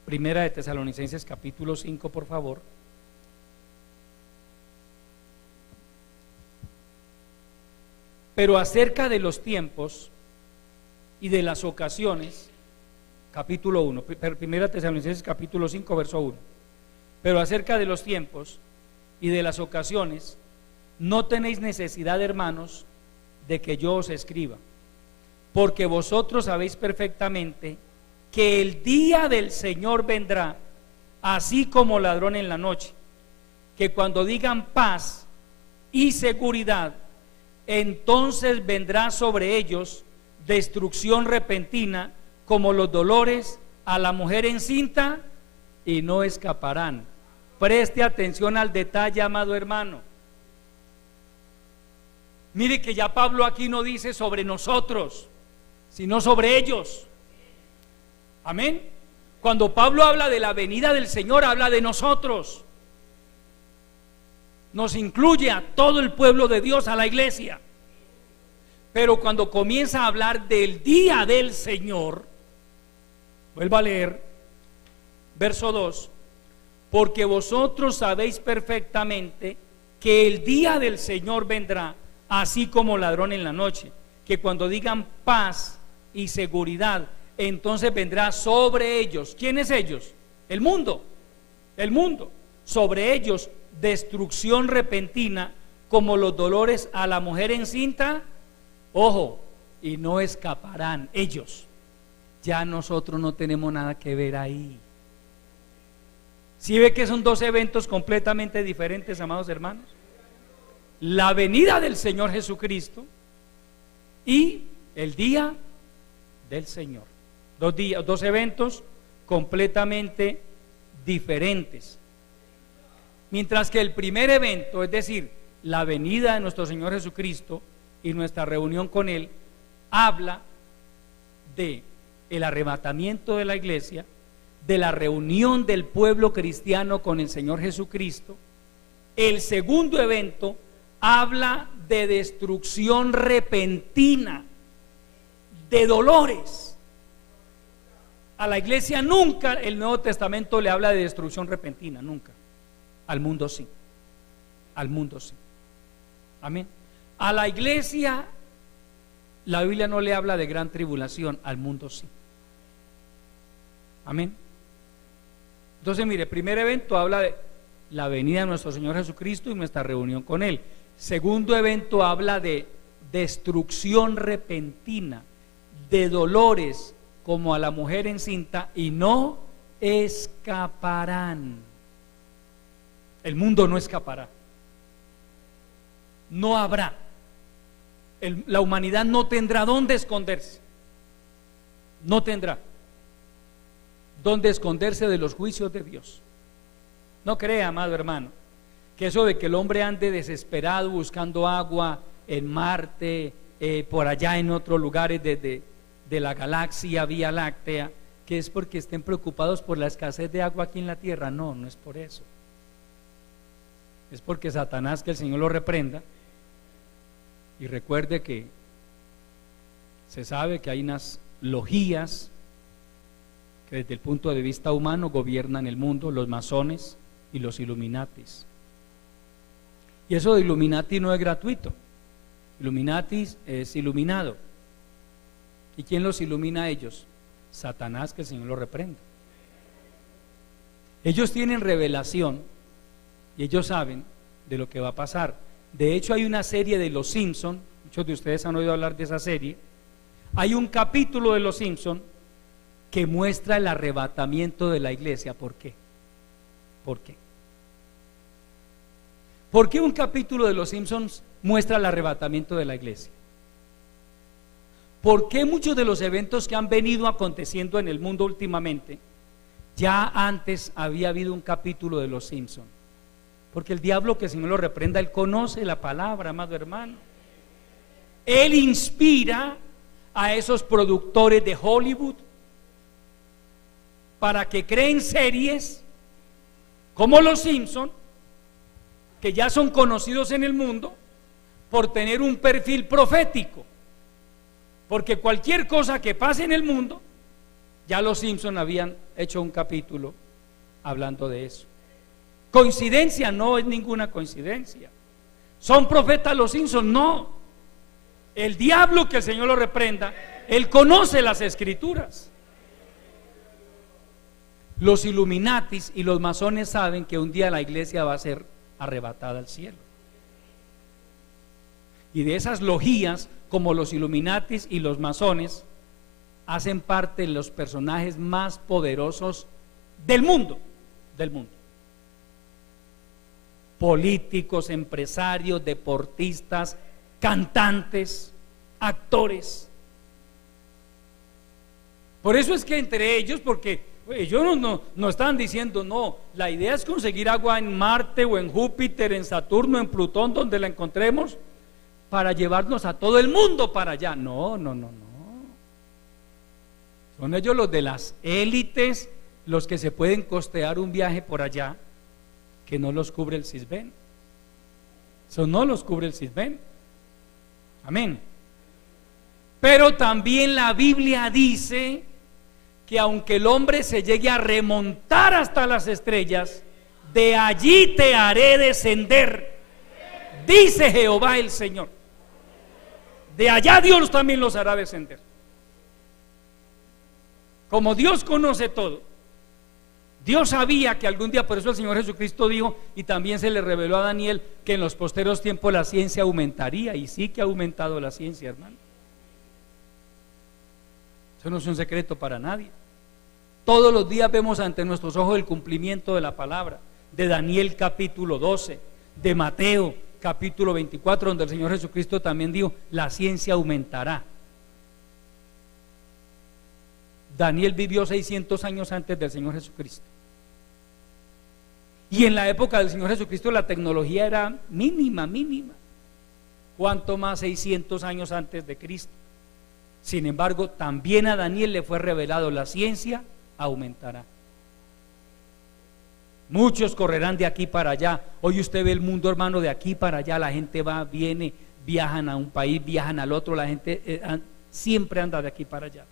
Primera de Tesalonicenses capítulo 5, por favor. Pero acerca de los tiempos y de las ocasiones, capítulo 1, Primera de Tesalonicenses capítulo 5, verso 1. Pero acerca de los tiempos y de las ocasiones, no tenéis necesidad, hermanos, de que yo os escriba, porque vosotros sabéis perfectamente que el día del Señor vendrá así como ladrón en la noche, que cuando digan paz y seguridad, entonces vendrá sobre ellos destrucción repentina, como los dolores a la mujer encinta, y no escaparán. Preste atención al detalle, amado hermano. Mire que ya Pablo aquí no dice sobre nosotros, sino sobre ellos. Amén. Cuando Pablo habla de la venida del Señor, habla de nosotros. Nos incluye a todo el pueblo de Dios, a la iglesia. Pero cuando comienza a hablar del día del Señor, vuelva a leer verso 2: porque vosotros sabéis perfectamente que el día del Señor vendrá así como ladrón en la noche, que cuando digan paz y seguridad, entonces vendrá sobre ellos. ¿Quiénes ellos? El mundo, sobre ellos destrucción repentina, como los dolores a la mujer encinta. Ojo, y no escaparán ellos. Ya nosotros no tenemos nada que ver ahí. ¿Sí ve que son dos eventos completamente diferentes, amados hermanos? La venida del Señor Jesucristo y el día del Señor. Dos eventos completamente diferentes. Mientras que el primer evento, es decir, la venida de nuestro Señor Jesucristo y nuestra reunión con Él, habla de el arrebatamiento de la iglesia, de la reunión del pueblo cristiano con el Señor Jesucristo. El segundo evento habla de destrucción repentina, de dolores. A la iglesia nunca el Nuevo Testamento le habla de destrucción repentina, nunca. Al mundo sí, al mundo sí. Amén. A la iglesia la Biblia no le habla de gran tribulación, al mundo sí. Amén. Entonces mire, primer evento habla de la venida de nuestro Señor Jesucristo y nuestra reunión con Él. Segundo evento habla de destrucción repentina, de dolores como a la mujer encinta, y no escaparán. El mundo no escapará. No habrá. La humanidad no tendrá dónde esconderse. No tendrá dónde esconderse de los juicios de Dios. No crea, amado hermano, que eso de que el hombre ande desesperado buscando agua en Marte, por allá en otros lugares de la galaxia Vía Láctea, que es porque estén preocupados por la escasez de agua aquí en la tierra. No, no es por eso. Es porque Satanás, que el Señor lo reprenda. Y recuerde que se sabe que hay unas logias que desde el punto de vista humano gobiernan el mundo, los masones y los Illuminatis. Y eso de Illuminati no es gratuito. Illuminatis es iluminado. ¿Y quién los ilumina a ellos? Satanás, que el Señor lo reprenda. Ellos tienen revelación y ellos saben de lo que va a pasar. De hecho, hay una serie de Los Simpson, muchos de ustedes han oído hablar de esa serie. Hay un capítulo de Los Simpson que muestra el arrebatamiento de la iglesia. ¿Por qué? ¿Por qué? ¿Por qué un capítulo de Los Simpsons muestra el arrebatamiento de la iglesia? ¿Por qué muchos de los eventos que han venido aconteciendo en el mundo últimamente, ya antes había habido un capítulo de Los Simpsons? Porque el diablo, que el Señor lo reprenda, él conoce la palabra, amado hermano. Él inspira a esos productores de Hollywood para que creen series como Los Simpson, que ya son conocidos en el mundo por tener un perfil profético. Porque cualquier cosa que pase en el mundo, ya Los Simpson habían hecho un capítulo hablando de eso. ¿Coincidencia? No es ninguna coincidencia. ¿Son profetas Los Simpson? No. El diablo, que el Señor lo reprenda, él conoce las escrituras. Los Illuminatis y los masones saben que un día la iglesia va a ser arrebatada al cielo. Y de esas logias, como los Illuminatis y los masones, hacen parte de los personajes más poderosos del mundo. Políticos, empresarios, deportistas, cantantes, actores. Por eso es que entre ellos, porque ellos no están diciendo, no, la idea es conseguir agua en Marte o en Júpiter, en Saturno, en Plutón, donde la encontremos, para llevarnos a todo el mundo para allá. No. Son ellos los de las élites, los que se pueden costear un viaje por allá, que no los cubre el Sisbén. Eso no los cubre el Sisbén. Amén. Pero también la Biblia dice que aunque el hombre se llegue a remontar hasta las estrellas, de allí te haré descender, dice Jehová el Señor. de allá Dios también los hará descender. Como Dios conoce todo, Dios sabía que algún día, por eso el Señor Jesucristo dijo, y también se le reveló a Daniel, que en los posteros tiempos la ciencia aumentaría, y sí que ha aumentado la ciencia, hermano. Eso no es un secreto para nadie. Todos los días vemos ante nuestros ojos el cumplimiento de la palabra, de Daniel capítulo 12, de Mateo capítulo 24, donde el Señor Jesucristo también dijo, la ciencia aumentará. Daniel vivió 600 años antes del Señor Jesucristo. Y en la época del Señor Jesucristo la tecnología era mínima. ¿Cuánto más 600 años antes de Cristo? Sin embargo, también a Daniel le fue revelado, la ciencia aumentará. Muchos correrán de aquí para allá. Hoy usted ve el mundo, hermano, de aquí para allá. La gente va, viene, viajan a un país, viajan al otro. La gente siempre anda de aquí para allá.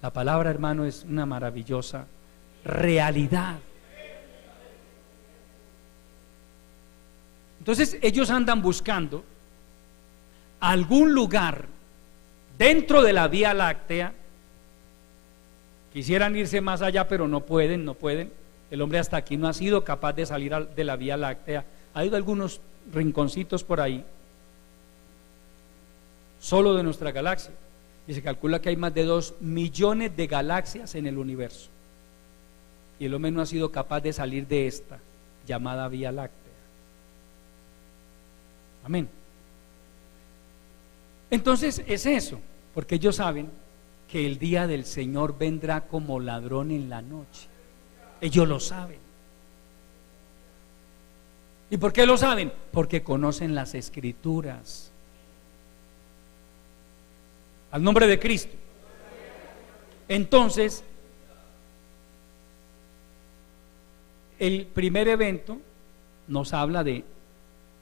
La palabra, hermano, es una maravillosa realidad. Entonces ellos andan buscando algún lugar dentro de la Vía Láctea. Quisieran irse más allá, pero no pueden. El hombre hasta aquí no ha sido capaz de salir de la Vía Láctea. Ha ido a algunos rinconcitos por ahí, solo de nuestra galaxia, y se calcula que hay más de 2 millones de galaxias en el universo, y el hombre no ha sido capaz de salir de esta llamada Vía Láctea. Amén. Entonces es eso, porque ellos saben que el día del Señor vendrá como ladrón en la noche. Ellos lo saben. ¿Y por qué lo saben? Porque conocen las Escrituras. Al nombre de Cristo. Entonces, el primer evento nos habla de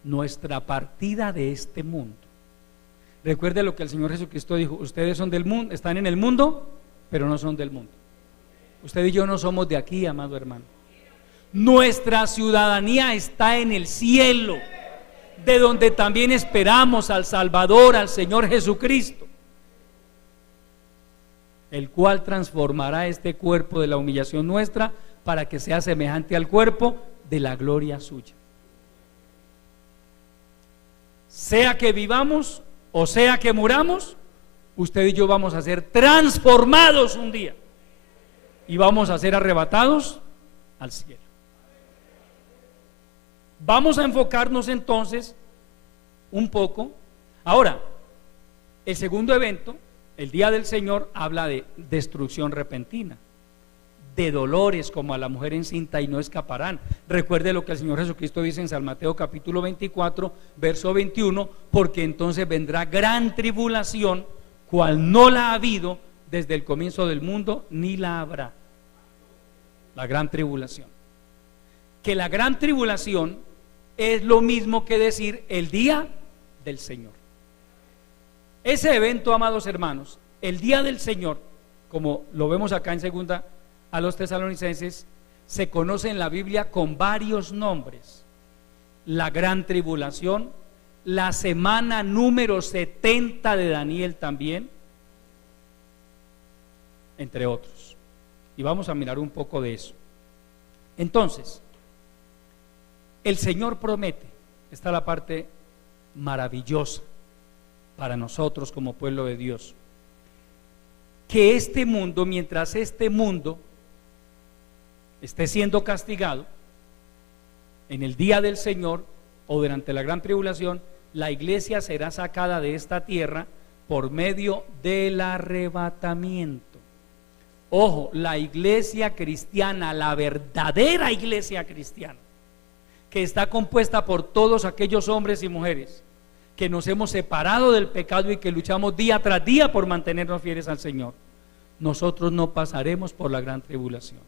nuestra partida de este mundo. Recuerde lo que el Señor Jesucristo dijo: ustedes son del mundo, están en el mundo, pero no son del mundo. Usted y yo no somos de aquí, amado hermano. Nuestra ciudadanía está en el cielo, de donde también esperamos al Salvador, al Señor Jesucristo, el cual transformará este cuerpo de la humillación nuestra para que sea semejante al cuerpo de la gloria suya. Sea que vivamos o sea que muramos, usted y yo vamos a ser transformados un día y vamos a ser arrebatados al cielo. Vamos a enfocarnos entonces un poco. Ahora, el segundo evento, el día del Señor, habla de destrucción repentina, de dolores como a la mujer encinta, y no escaparán. Recuerde lo que el Señor Jesucristo dice en San Mateo capítulo 24 verso 21: porque entonces vendrá gran tribulación, cual no la ha habido desde el comienzo del mundo, ni la habrá. La gran tribulación. Que la gran tribulación es lo mismo que decir el día del Señor. Ese evento, amados hermanos, el día del Señor, como lo vemos acá en segunda a los Tesalonicenses, se conoce en la Biblia con varios nombres: la gran tribulación, la semana número 70 de Daniel también, entre otros. Y vamos a mirar un poco de eso. Entonces, el Señor promete, esta es la parte maravillosa para nosotros como pueblo de Dios, que este mundo, mientras este mundo esté siendo castigado, en el día del Señor o durante la gran tribulación, la iglesia será sacada de esta tierra por medio del arrebatamiento. Ojo, la iglesia cristiana, la verdadera iglesia cristiana, que está compuesta por todos aquellos hombres y mujeres que nos hemos separado del pecado y que luchamos día tras día por mantenernos fieles al Señor. Nosotros no pasaremos por la gran tribulación.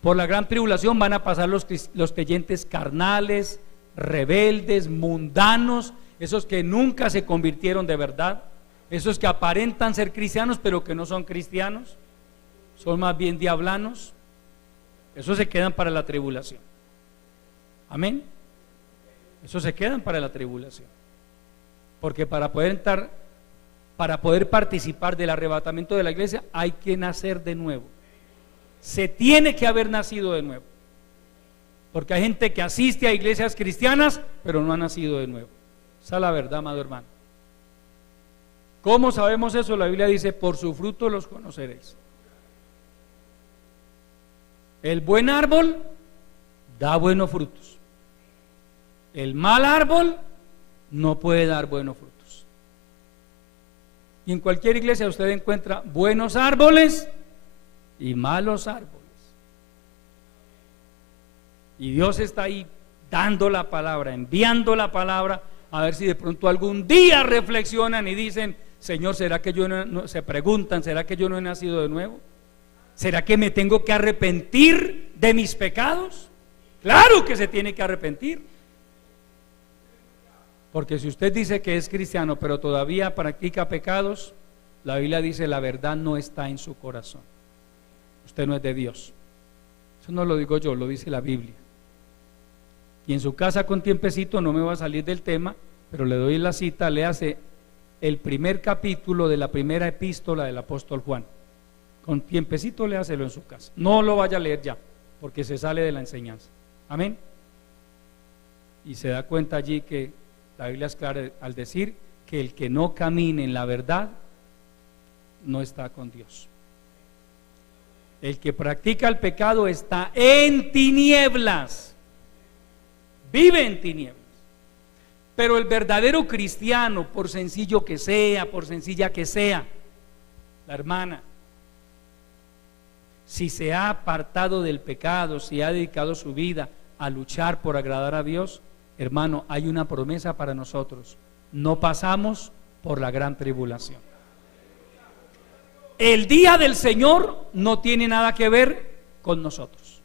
Por la gran tribulación van a pasar los creyentes carnales, rebeldes, mundanos, esos que nunca se convirtieron de verdad, esos que aparentan ser cristianos pero que no son cristianos, son más bien diablanos. Esos se quedan para la tribulación. Amén. Esos se quedan para la tribulación. Porque para poder participar del arrebatamiento de la iglesia hay que nacer de nuevo. Se tiene que haber nacido de nuevo. Porque hay gente que asiste a iglesias cristianas, pero no ha nacido de nuevo. Esa es la verdad, amado hermano. ¿Cómo sabemos eso? La Biblia dice: por su fruto los conoceréis. El buen árbol da buenos frutos. El mal árbol no puede dar buenos frutos. Y en cualquier iglesia usted encuentra buenos árboles y malos árboles. Y Dios está ahí dando la palabra, enviando la palabra, a ver si de pronto algún día reflexionan y dicen: Señor, ¿será que yo no, se preguntan, ¿será que yo no he nacido de nuevo? ¿Será que me tengo que arrepentir de mis pecados? Claro que se tiene que arrepentir. Porque si usted dice que es cristiano pero todavía practica pecados, la Biblia dice: la verdad no está en su corazón. Usted no es de Dios. Eso no lo digo yo, lo dice la Biblia. Y en su casa con tiempecito, no me va a salir del tema, pero le doy la cita, léase el primer capítulo de la primera epístola del apóstol Juan. Con tiempecito léaselo en su casa. No lo vaya a leer ya, porque se sale de la enseñanza. Amén. Y se da cuenta allí que la Biblia es clara al decir que el que no camine en la verdad no está con Dios. El que practica el pecado está en tinieblas, vive en tinieblas. Pero el verdadero cristiano, por sencillo que sea, por sencilla que sea, la hermana, si se ha apartado del pecado, si ha dedicado su vida a luchar por agradar a Dios, hermano, hay una promesa para nosotros: no pasamos por la gran tribulación. El día del Señor no tiene nada que ver con nosotros.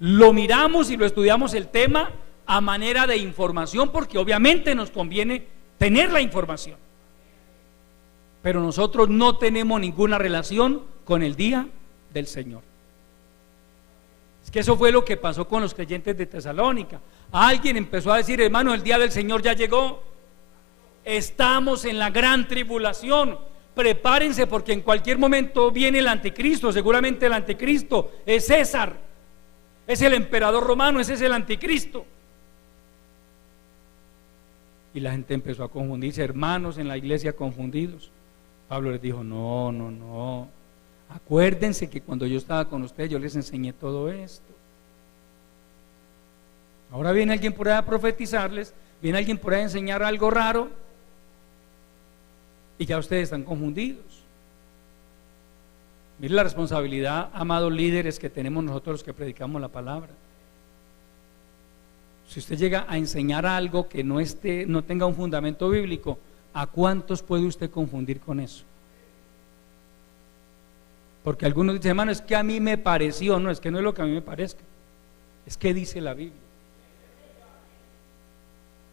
Lo miramos y lo estudiamos el tema a manera de información, porque obviamente nos conviene tener la información, pero nosotros no tenemos ninguna relación con el día del Señor. Es que eso fue lo que pasó con los creyentes de Tesalónica. Alguien empezó a decir: hermano, el día del Señor ya llegó, estamos en la gran tribulación, prepárense porque en cualquier momento viene el anticristo. Seguramente el anticristo es César, es el emperador romano, ese es el anticristo. Y la gente empezó a confundirse, hermanos en la iglesia confundidos. Pablo les dijo: no, acuérdense que cuando yo estaba con ustedes yo les enseñé todo esto. Ahora viene alguien por ahí a profetizarles, viene alguien por ahí a enseñar algo raro, y ya ustedes están confundidos. Mire la responsabilidad, amados líderes, que tenemos nosotros los que predicamos la palabra. Si usted llega a enseñar algo que no tenga un fundamento bíblico, ¿a cuántos puede usted confundir con eso? Porque algunos dicen: hermano, es que a mí me pareció. No, es que no es lo que a mí me parezca, es que dice la Biblia.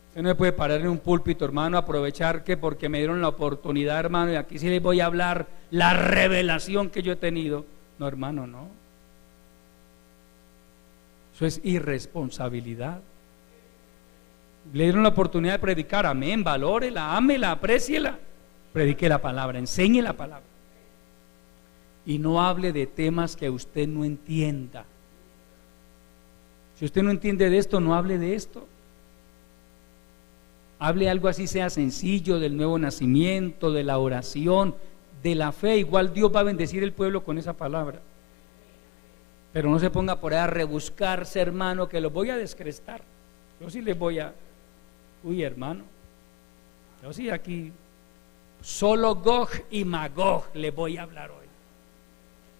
Usted no me puede parar en un púlpito, hermano, aprovechar que porque me dieron la oportunidad, hermano, y aquí sí les voy a hablar la revelación que yo he tenido. No, hermano, no. Eso es irresponsabilidad. Le dieron la oportunidad de predicar, amén, valórela, ámela, apréciela, predique la palabra, enseñe la palabra. Y no hable de temas que usted no entienda. Si usted no entiende de esto, no hable de esto. Hable algo así sea sencillo, del nuevo nacimiento, de la oración, de la fe. Igual Dios va a bendecir el pueblo con esa palabra. Pero no se ponga por ahí a rebuscarse, hermano, que los voy a descrestar. Yo sí les voy a... Uy, hermano, yo sí aquí solo Gog y Magog le voy a hablar hoy.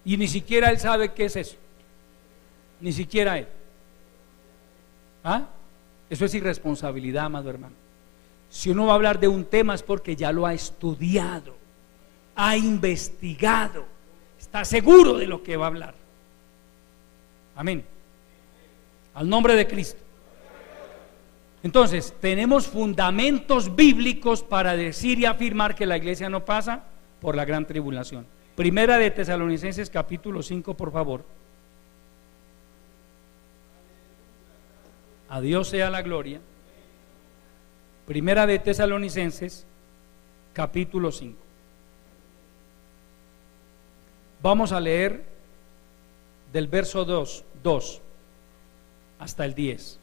Y ni siquiera él sabe qué es eso. Ni siquiera él. ¿Ah? Eso es irresponsabilidad, amado hermano. Si uno va a hablar de un tema es porque ya lo ha estudiado, ha investigado, está seguro de lo que va a hablar. Amén. Al nombre de Cristo. Entonces, tenemos fundamentos bíblicos para decir y afirmar que la iglesia no pasa por la gran tribulación. Primera de Tesalonicenses capítulo 5, por favor. A Dios sea la gloria. Primera de Tesalonicenses, capítulo 5. Vamos a leer del verso 2 hasta el 10.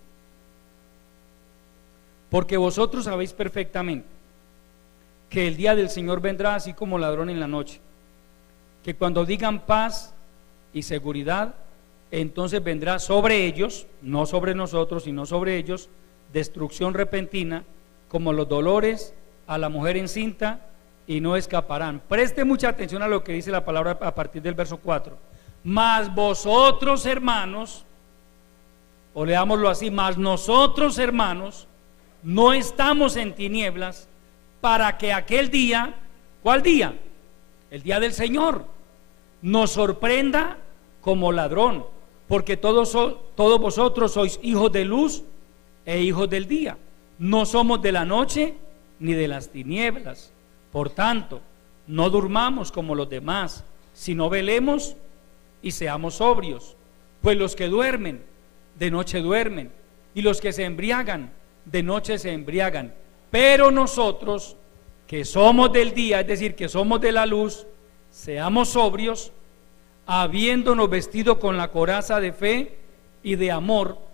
Porque vosotros sabéis perfectamente que el día del Señor vendrá así como ladrón en la noche, que cuando digan paz y seguridad, entonces vendrá sobre ellos, no sobre nosotros, sino sobre ellos, destrucción repentina, como los dolores a la mujer encinta, y no escaparán. Preste mucha atención a lo que dice la palabra a partir del verso 4. Mas vosotros, hermanos, o leámoslo así, mas nosotros, hermanos, no estamos en tinieblas, para que aquel día, ¿cuál día? El día del Señor, nos sorprenda como ladrón, porque todos vosotros sois hijos de luz e hijos del día. No somos de la noche ni de las tinieblas. Por tanto, no durmamos como los demás, sino velemos y seamos sobrios. Pues los que duermen, de noche duermen, y los que se embriagan, de noche se embriagan. Pero nosotros, que somos del día, es decir, que somos de la luz, seamos sobrios, habiéndonos vestido con la coraza de fe y de amor,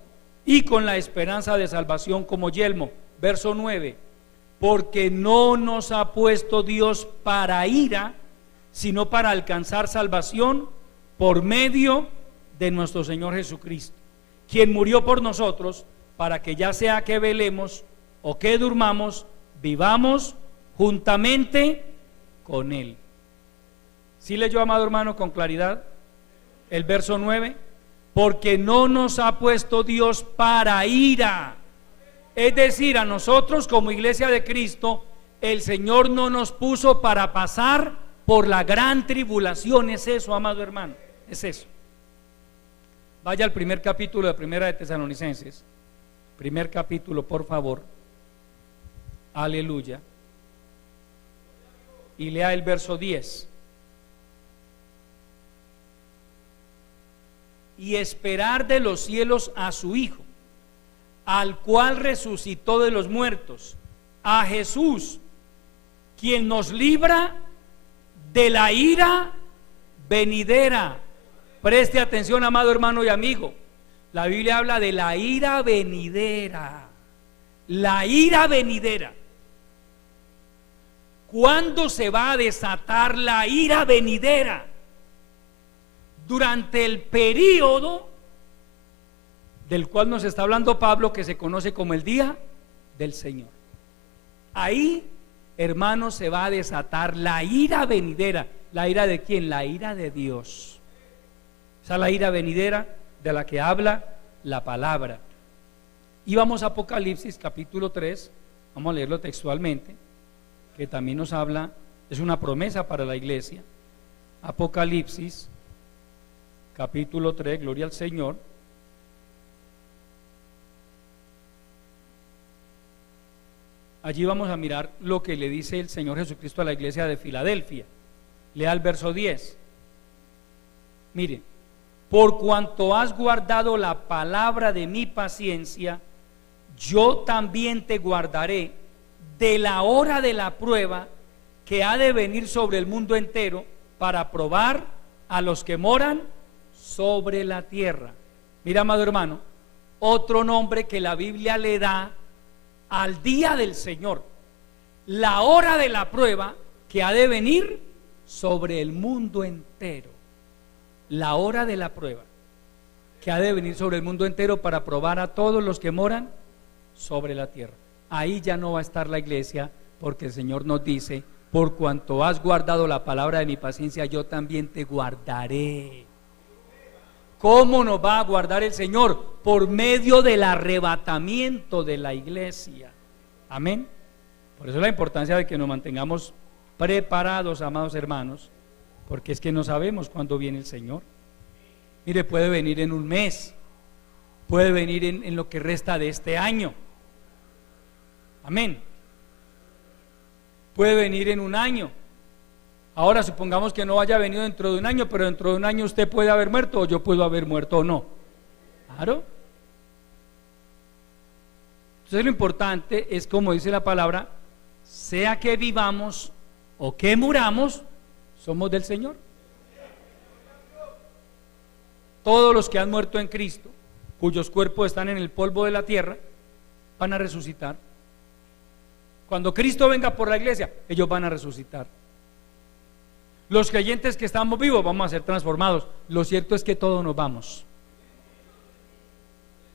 y con la esperanza de salvación como yelmo. Verso 9. Porque no nos ha puesto Dios para ira, sino para alcanzar salvación por medio de nuestro Señor Jesucristo, quien murió por nosotros, para que ya sea que velemos o que durmamos, vivamos juntamente con Él. ¿Sí leyó, amado hermano, con claridad el verso 9? Porque no nos ha puesto Dios para ira. Es decir, a nosotros como iglesia de Cristo, el Señor no nos puso para pasar por la gran tribulación. Es eso, amado hermano, es eso. Vaya al primer capítulo de Primera de Tesalonicenses. Primer capítulo, por favor. Aleluya. Y lea el verso 10. Y esperar de los cielos a su Hijo, al cual resucitó de los muertos, a Jesús, quien nos libra de la ira venidera. Preste atención, amado hermano y amigo. La Biblia habla de la ira venidera. La ira venidera. ¿Cuándo se va a desatar la ira venidera? Durante el período del cual nos está hablando Pablo, que se conoce como el día del Señor. Ahí, hermanos, se va a desatar la ira venidera. ¿La ira de quién? La ira de Dios. Esa es la ira venidera de la que habla la palabra. Y vamos a Apocalipsis capítulo 3, vamos a leerlo textualmente, que también nos habla, es una promesa para la iglesia. Apocalipsis capítulo 3, gloria al Señor. Allí vamos a mirar lo que le dice el Señor Jesucristo a la iglesia de Filadelfia. Lea el verso 10. Mire, por cuanto has guardado la palabra de mi paciencia, yo también te guardaré de la hora de la prueba que ha de venir sobre el mundo entero para probar a los que moran sobre la tierra. Mira, amado hermano, otro nombre que la Biblia le da al día del Señor, la hora de la prueba que ha de venir sobre el mundo entero. La hora de la prueba que ha de venir sobre el mundo entero para probar a todos los que moran sobre la tierra. Ahí ya no va a estar la iglesia, porque el Señor nos dice: por cuanto has guardado la palabra de mi paciencia, yo también te guardaré. ¿Cómo nos va a guardar el Señor? Por medio del arrebatamiento de la iglesia. Amén. Por eso la importancia de que nos mantengamos preparados, amados hermanos, porque es que no sabemos cuándo viene el Señor. Mire, puede venir en un mes, puede venir en lo que resta de este año. Amén. Puede venir en un año. Ahora supongamos que no haya venido dentro de un año, pero dentro de un año usted puede haber muerto, o yo puedo haber muerto o no. Claro. Entonces lo importante es, como dice la palabra, sea que vivamos o que muramos, somos del Señor. Todos los que han muerto en Cristo, cuyos cuerpos están en el polvo de la tierra, van a resucitar. Cuando Cristo venga por la iglesia, ellos van a resucitar. Los creyentes que estamos vivos vamos a ser transformados. Lo cierto es que todos nos vamos.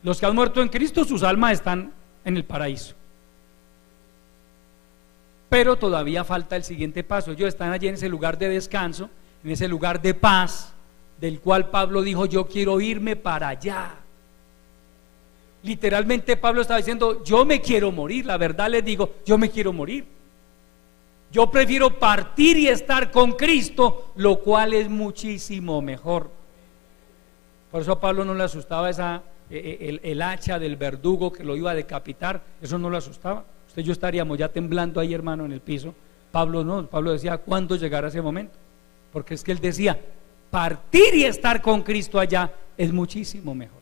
Los que han muerto en Cristo, sus almas están en el paraíso. Pero todavía falta el siguiente paso. Ellos están allí en ese lugar de descanso, en ese lugar de paz, del cual Pablo dijo: yo quiero irme para allá. Literalmente Pablo estaba diciendo: yo me quiero morir. La verdad les digo, yo me quiero morir. Yo prefiero partir y estar con Cristo, lo cual es muchísimo mejor. Por eso a Pablo no le asustaba el hacha del verdugo que lo iba a decapitar. Eso no le asustaba. Usted y yo estaríamos ya temblando ahí, hermano, en el piso. Pablo no. Pablo decía: ¿cuándo llegará ese momento? Porque es que él decía: partir y estar con Cristo allá es muchísimo mejor.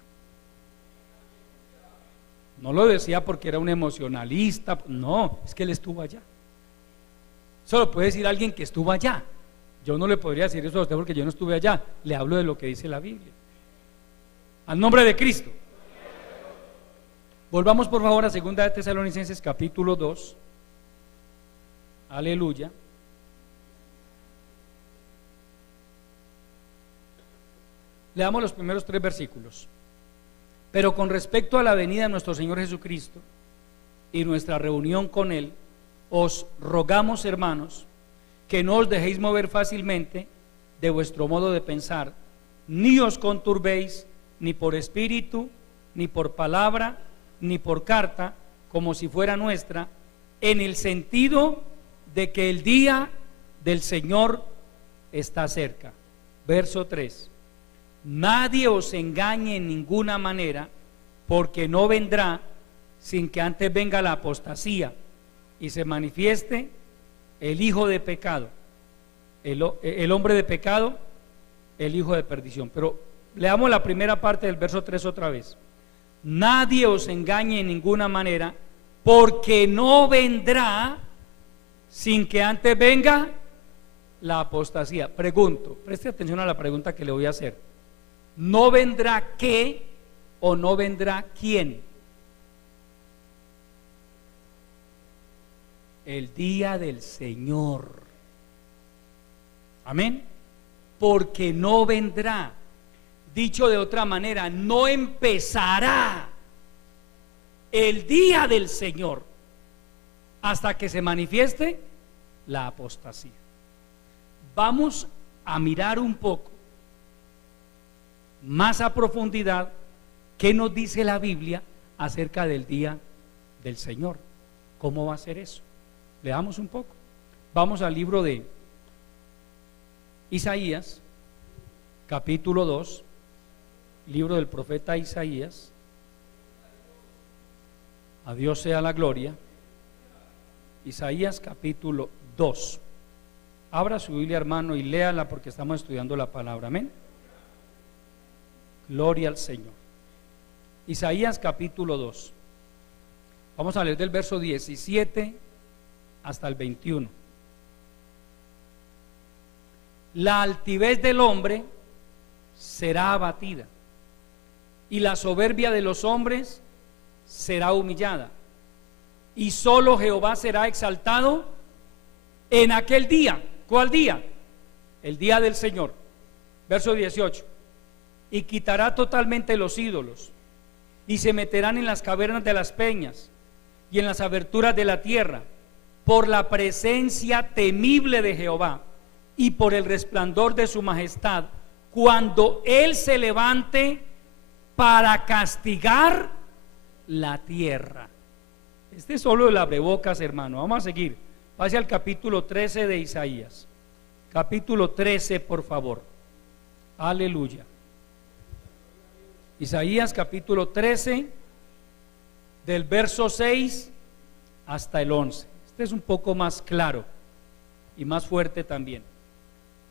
No lo decía porque era un emocionalista. No, es que él estuvo allá. Solo puede decir alguien que estuvo allá. Yo no le podría decir eso a usted porque yo no estuve allá. Le hablo de lo que dice la Biblia. Al nombre de Cristo. Volvamos por favor a 2 de Tesalonicenses capítulo 2. Aleluya. Leamos los primeros 3 versículos. Pero con respecto a la venida de nuestro Señor Jesucristo y nuestra reunión con Él, os rogamos, hermanos, que no os dejéis mover fácilmente de vuestro modo de pensar, ni os conturbéis ni por espíritu, ni por palabra, ni por carta, como si fuera nuestra, en el sentido de que el día del Señor está cerca. Verso 3: nadie os engañe en ninguna manera, porque no vendrá sin que antes venga la apostasía y se manifieste el hijo de pecado, el hombre de pecado, el hijo de perdición. Pero leamos la primera parte del verso 3 otra vez. Nadie os engañe en ninguna manera, porque no vendrá sin que antes venga la apostasía. Pregunto, preste atención a la pregunta que le voy a hacer. ¿No vendrá qué o no vendrá quién? El día del Señor. Amén. Porque no vendrá. Dicho de otra manera, no empezará el día del Señor hasta que se manifieste la apostasía. Vamos a mirar un poco más a profundidad qué nos dice la Biblia acerca del día del Señor. ¿Cómo va a ser eso? Leamos un poco. Vamos al libro de Isaías, capítulo 2, libro del profeta Isaías. A Dios sea la gloria. Isaías capítulo 2. Abra su Biblia, hermano, y léala porque estamos estudiando la palabra. Amén. Gloria al Señor. Isaías capítulo 2. Vamos a leer del verso 17 hasta el 21. La altivez del hombre será abatida y la soberbia de los hombres será humillada, y solo Jehová será exaltado en aquel día. ¿Cuál día? El día del Señor. Verso 18. Y quitará totalmente los ídolos, y se meterán en las cavernas de las peñas y en las aberturas de la tierra, por la presencia temible de Jehová y por el resplandor de su majestad, cuando Él se levante para castigar la tierra. Este es solo el abrebocas, hermano. Vamos a seguir. Pase al capítulo 13 de Isaías. Capítulo 13, por favor. Aleluya. Isaías capítulo 13, del verso 6 hasta el 11. Este es un poco más claro y más fuerte también.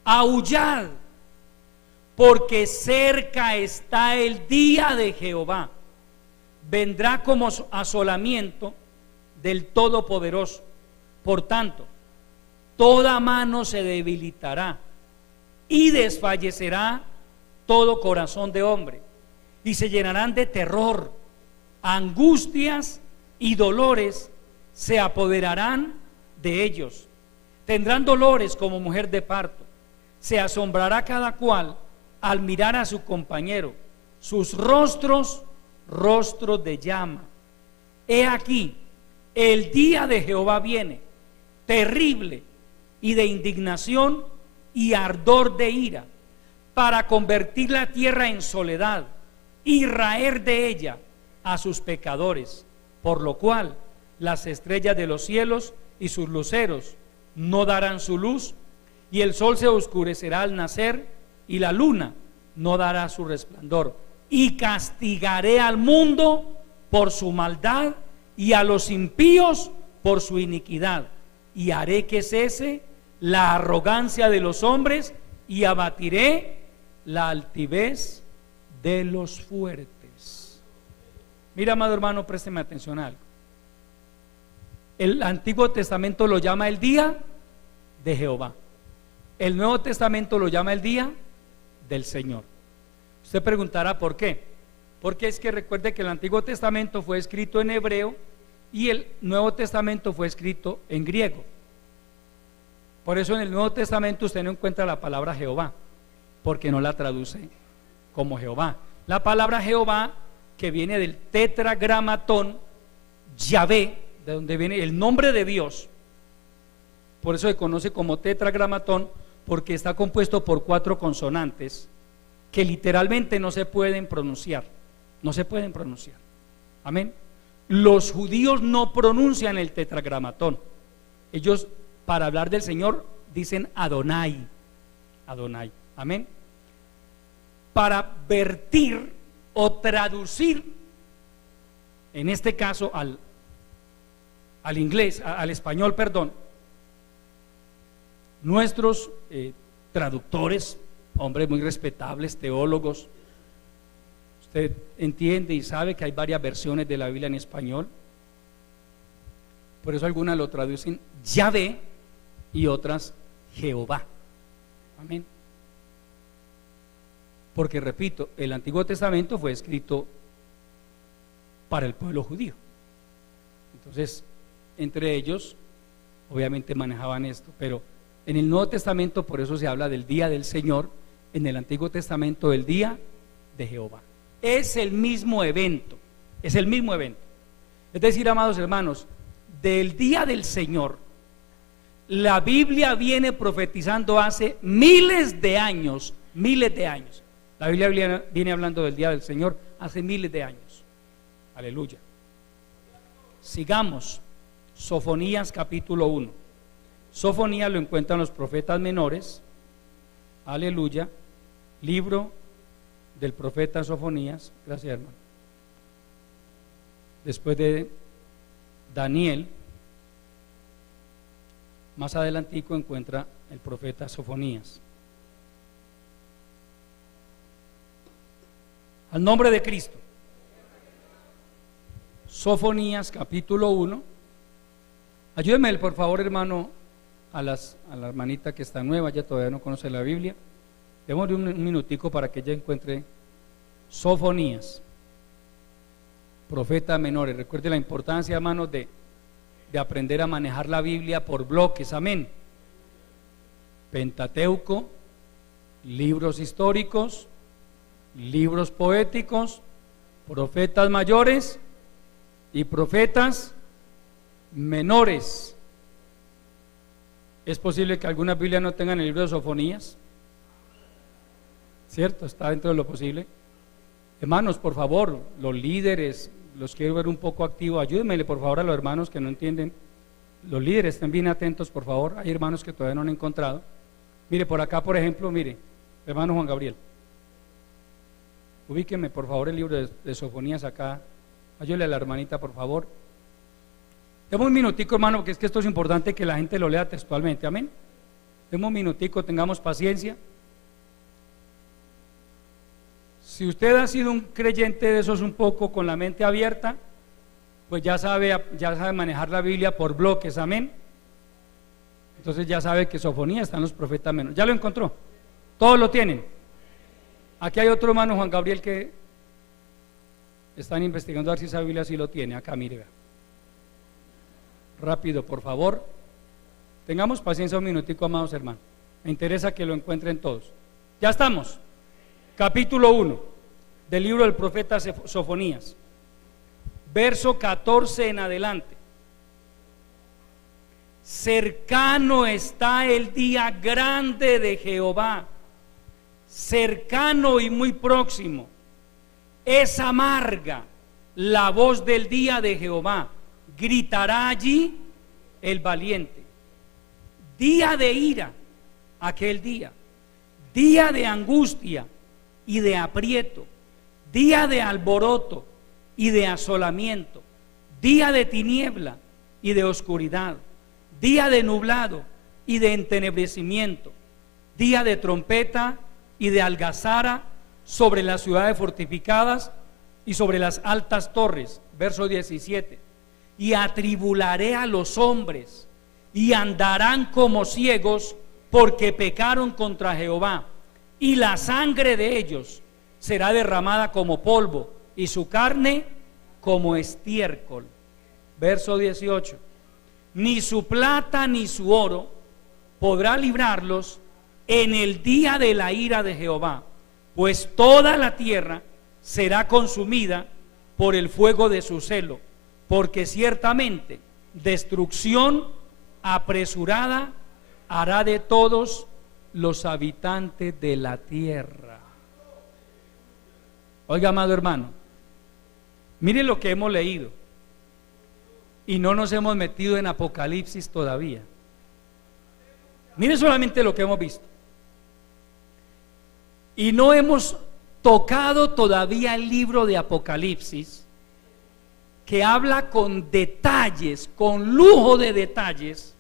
Aullad, porque cerca está el día de Jehová, vendrá como asolamiento del Todopoderoso. Por tanto, toda mano se debilitará y desfallecerá todo corazón de hombre, y se llenarán de terror, angustias y dolores se apoderarán de ellos. Tendrán dolores como mujer de parto. Se asombrará cada cual al mirar a su compañero, sus rostros, rostros de llama. He aquí, el día de Jehová viene, terrible y de indignación y ardor de ira, para convertir la tierra en soledad y raer de ella a sus pecadores, por lo cual las estrellas de los cielos y sus luceros no darán su luz, y el sol se oscurecerá al nacer, y la luna no dará su resplandor. Y castigaré al mundo por su maldad y a los impíos por su iniquidad, y haré que cese la arrogancia de los hombres, y abatiré la altivez de los fuertes. Mira, amado hermano, présteme atención a algo. El Antiguo Testamento lo llama el día de Jehová. El Nuevo Testamento lo llama el día del Señor. Usted preguntará ¿por qué? Porque es que recuerde que el Antiguo Testamento fue escrito en hebreo y el Nuevo Testamento fue escrito en griego. Por eso en el Nuevo Testamento usted no encuentra la palabra Jehová, porque no la traduce como Jehová. La palabra Jehová, que viene del tetragramatón Yahvé, de donde viene el nombre de Dios, por eso se conoce como tetragramatón, porque está compuesto por 4 consonantes que literalmente no se pueden pronunciar. No se pueden pronunciar. Amén. Los judíos no pronuncian el tetragramatón. Ellos, para hablar del Señor, dicen Adonai. Adonai. Amén. Para vertir o traducir, en este caso al inglés, al español, perdón, nuestros traductores, hombres muy respetables, teólogos, usted entiende y sabe que hay varias versiones de la Biblia en español, por eso algunas lo traducen Yahvé y otras Jehová. Amén. Porque repito, el Antiguo Testamento fue escrito para el pueblo judío. Entonces, entre ellos, obviamente manejaban esto, pero en el Nuevo Testamento por eso se habla del día del Señor, en el Antiguo Testamento del día de Jehová. Es el mismo evento, es el mismo evento. Es decir, amados hermanos, del día del Señor, la Biblia viene profetizando hace miles de años, miles de años. La Biblia viene hablando del día del Señor hace miles de años. Aleluya. Sigamos. Sofonías capítulo 1. Sofonías lo encuentran los profetas menores. Aleluya. Libro del profeta Sofonías. Gracias, hermano. Después de Daniel, más adelantico encuentra el profeta Sofonías. Al nombre de Cristo. Sofonías capítulo 1. Ayúdeme por favor, hermano, a la hermanita que está nueva, ya todavía no conoce la Biblia. Démosle un minutico para que ella encuentre Sofonías, profeta menores. Recuerde la importancia, hermanos, de aprender a manejar la Biblia por bloques. Amén. Pentateuco, libros históricos, libros poéticos, profetas mayores y profetas menores. Es posible que algunas Biblias no tengan el libro de Sofonías, ¿cierto? Está dentro de lo posible. Hermanos, por favor, los líderes, los quiero ver un poco activos. Ayúdenme por favor a los hermanos que no entienden. Los líderes estén bien atentos, por favor. Hay hermanos que todavía no han encontrado. Mire, por acá, por ejemplo, mire, hermano Juan Gabriel, ubíqueme por favor el libro de Sofonías acá. Ayúdele a la hermanita, por favor. Demos un minutico, hermano, porque es que esto es importante que la gente lo lea textualmente. Amén. Demos un minutico, tengamos paciencia. Si usted ha sido un creyente de esos un poco con la mente abierta, pues ya sabe manejar la Biblia por bloques, amén. Entonces ya sabe que Sofonías están los profetas menos. ¿Ya lo encontró? ¿Todos lo tienen? Aquí hay otro hermano, Juan Gabriel, que están investigando a ver si esa Biblia sí lo tiene. Acá, mire. Rápido, por favor. Tengamos paciencia un minutico, amados hermanos. Me interesa que lo encuentren todos. Ya estamos. Capítulo 1 del libro del profeta Sofonías, verso 14 en adelante. Cercano está el día grande de Jehová, cercano y muy próximo. Es amarga la voz del día de Jehová, gritará allí el valiente. Día de ira, aquel día, día de angustia y de aprieto, día de alboroto y de asolamiento, día de tiniebla y de oscuridad, día de nublado y de entenebrecimiento, día de trompeta y de algazara sobre las ciudades fortificadas y sobre las altas torres. Verso 17. Y atribularé a los hombres y andarán como ciegos porque pecaron contra Jehová, y la sangre de ellos será derramada como polvo y su carne como estiércol. Verso 18. Ni su plata ni su oro podrá librarlos en el día de la ira de Jehová, pues toda la tierra será consumida por el fuego de su celo, porque ciertamente destrucción apresurada hará de todos los habitantes de la tierra. Oiga, amado hermano, mire lo que hemos leído y no nos hemos metido en Apocalipsis todavía. Mire solamente lo que hemos visto y no hemos tocado todavía el libro de Apocalipsis, que habla con detalles, con lujo de detalles,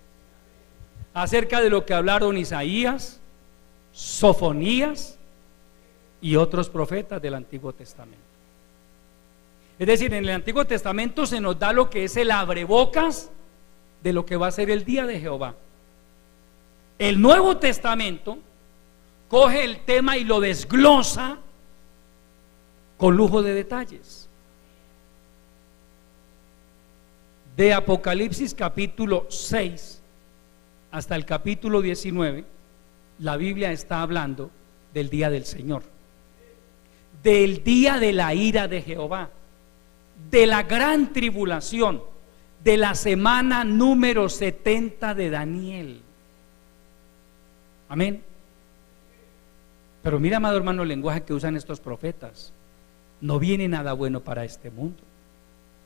acerca de lo que hablaron Isaías, Sofonías y otros profetas del Antiguo Testamento. Es decir, en el Antiguo Testamento se nos da lo que es el abrebocas de lo que va a ser el día de Jehová. El Nuevo Testamento coge el tema y lo desglosa con lujo de detalles. De Apocalipsis capítulo 6 hasta el capítulo 19, la Biblia está hablando del día del Señor, del día de la ira de Jehová, de la gran tribulación, de la semana número 70 de Daniel. Amén. Pero mira, amado hermano, el lenguaje que usan estos profetas. No viene nada bueno para este mundo.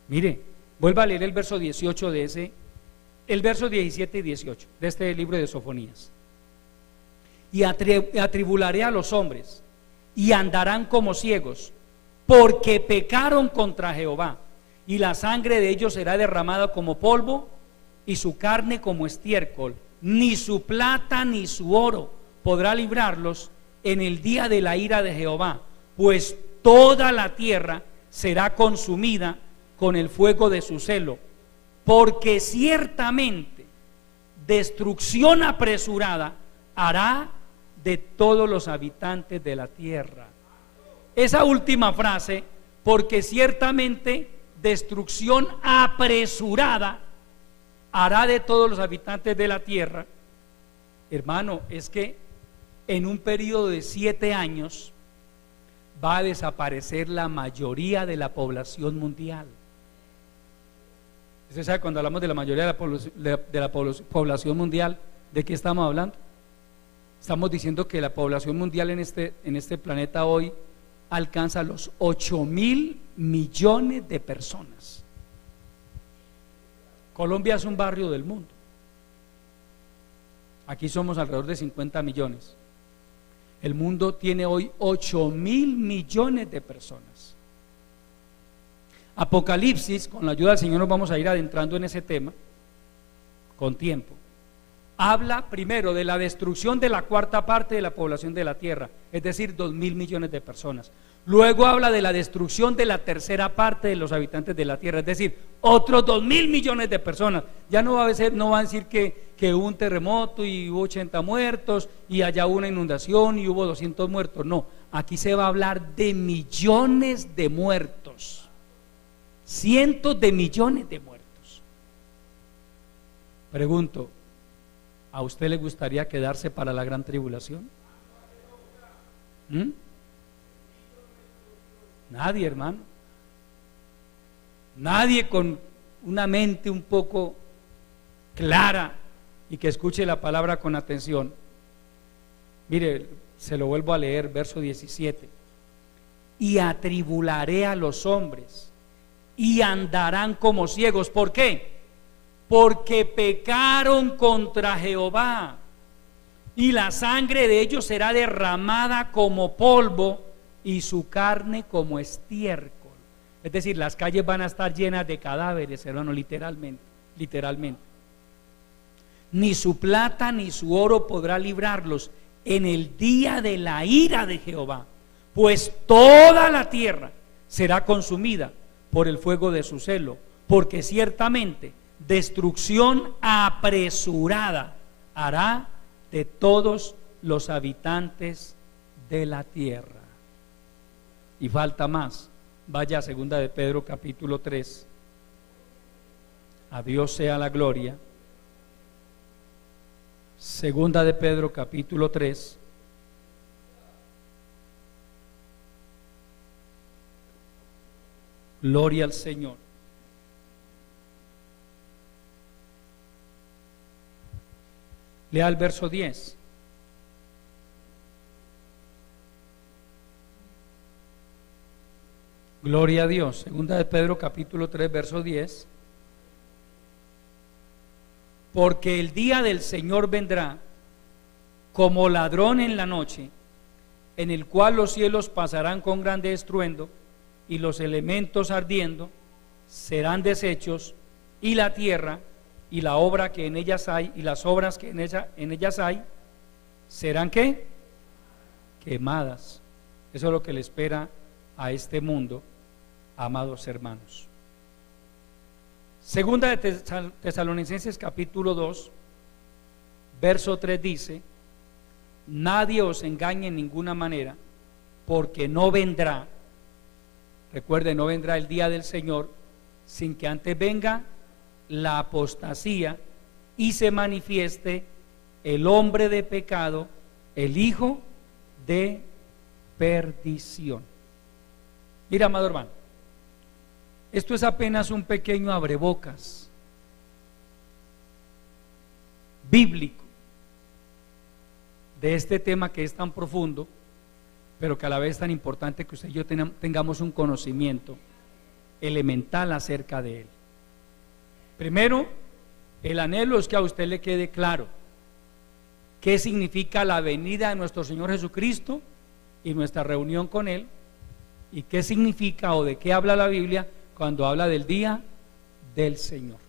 Mire, vuelva a leer el verso 18 de ese, el verso 17 y 18 de este libro de Sofonías. Y atribularé a los hombres y andarán como ciegos, porque pecaron contra Jehová, y la sangre de ellos será derramada como polvo y su carne como estiércol. Ni su plata ni su oro podrá librarlos en el día de la ira de Jehová, pues toda la tierra será consumida con el fuego de su celo, porque ciertamente destrucción apresurada hará de todos los habitantes de la tierra. Esa última frase, porque ciertamente destrucción apresurada hará de todos los habitantes de la tierra, hermano, es que en un periodo de 7 años va a desaparecer la mayoría de la población mundial. ¿Usted sabe cuando hablamos de la mayoría de la población mundial, de qué estamos hablando? Estamos diciendo que la población mundial en este planeta hoy alcanza los 8.000 millones de personas. Colombia es un barrio del mundo. Aquí somos alrededor de 50 millones. El mundo tiene hoy 8.000 millones de personas. Apocalipsis, con la ayuda del Señor nos vamos a ir adentrando en ese tema con tiempo. habla primero de la destrucción de la cuarta parte de la población de la tierra, es decir, 2.000 millones de personas. Luego habla de la destrucción de la tercera parte de los habitantes de la tierra, es decir, otros 2.000 millones de personas. Ya no va a decir que hubo un terremoto y hubo 80 muertos y allá hubo una inundación y hubo 200 muertos. No, aquí se va a hablar de millones de muertos, cientos de millones de muertos. Pregunto, ¿a usted le gustaría quedarse para la gran tribulación? Nadie, hermano. Nadie con una mente un poco clara y que escuche la palabra con atención. Mire, se lo vuelvo a leer, verso 17. Y atribularé a los hombres y andarán como ciegos. ¿Por qué? Porque pecaron contra Jehová, y la sangre de ellos será derramada como polvo y su carne como estiércol. Es decir, las calles van a estar llenas de cadáveres, hermano, literalmente. Ni su plata ni su oro podrá librarlos en el día de la ira de Jehová, pues toda la tierra será consumida por el fuego de su celo, porque ciertamente destrucción apresurada hará de todos los habitantes de la tierra. Y falta más. Vaya a segunda de Pedro capítulo 3. A Dios sea la gloria. Segunda de Pedro capítulo 3. Gloria al Señor. Lea el verso 10. Gloria a Dios. Segunda de Pedro capítulo 3 verso 10. Porque el día del Señor vendrá como ladrón en la noche, en el cual los cielos pasarán con grande estruendo y los elementos ardiendo serán deshechos, y la tierra y la obra que en ellas hay y las obras que en ellas hay serán ¿qué? Quemadas. Eso es lo que le espera a este mundo, amados hermanos. Segunda de Tesalonicenses capítulo 2 verso 3 dice: nadie os engañe en ninguna manera, porque no vendrá, recuerde, no vendrá el día del Señor sin que antes venga la apostasía y se manifieste el hombre de pecado, el hijo de perdición. Mira, amado hermano, esto es apenas un pequeño abrebocas bíblico de este tema que es tan profundo, pero que a la vez es tan importante que usted y yo tengamos un conocimiento elemental acerca de él. Primero, el anhelo es que a usted le quede claro qué significa la venida de nuestro Señor Jesucristo y nuestra reunión con Él, y qué significa o de qué habla la Biblia cuando habla del día del Señor.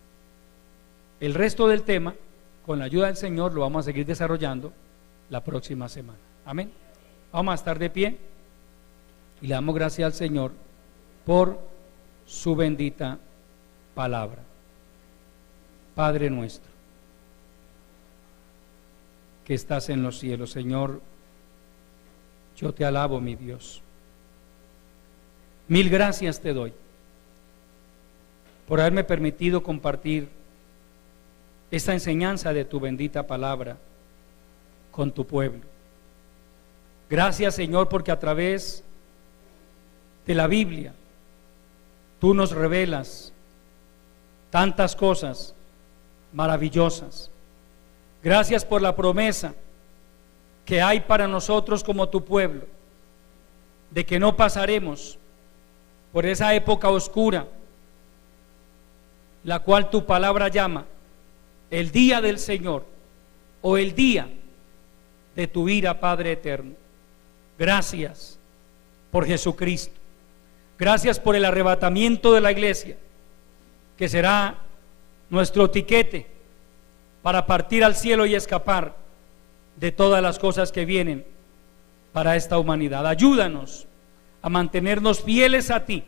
El resto del tema, con la ayuda del Señor, lo vamos a seguir desarrollando la próxima semana. Amén. Vamos a estar de pie y le damos gracias al Señor por su bendita palabra. Padre nuestro, que estás en los cielos, Señor, yo te alabo, mi Dios. Mil gracias te doy por haberme permitido compartir esta enseñanza de tu bendita palabra con tu pueblo. Gracias, Señor, porque a través de la Biblia tú nos revelas tantas cosas maravillosas. Gracias por la promesa que hay para nosotros como tu pueblo, de que no pasaremos por esa época oscura, la cual tu palabra llama el día del Señor o el día de tu ira, Padre eterno. Gracias por Jesucristo. Gracias por el arrebatamiento de la iglesia, que será nuestro tiquete para partir al cielo y escapar de todas las cosas que vienen para esta humanidad. Ayúdanos a mantenernos fieles a ti,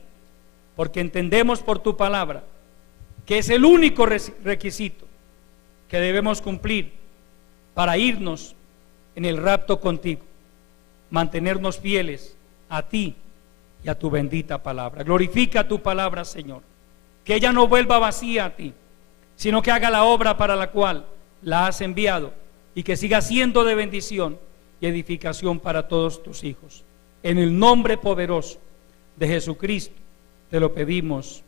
porque entendemos por tu palabra que es el único requisito que debemos cumplir para irnos en el rapto contigo. Mantenernos fieles a ti y a tu bendita palabra. Glorifica tu palabra, Señor, que ella no vuelva vacía a ti, sino que haga la obra para la cual la has enviado, y que siga siendo de bendición y edificación para todos tus hijos. En el nombre poderoso de Jesucristo te lo pedimos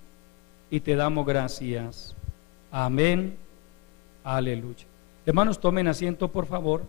y te damos gracias. Amén. Aleluya. Hermanos, tomen asiento, por favor.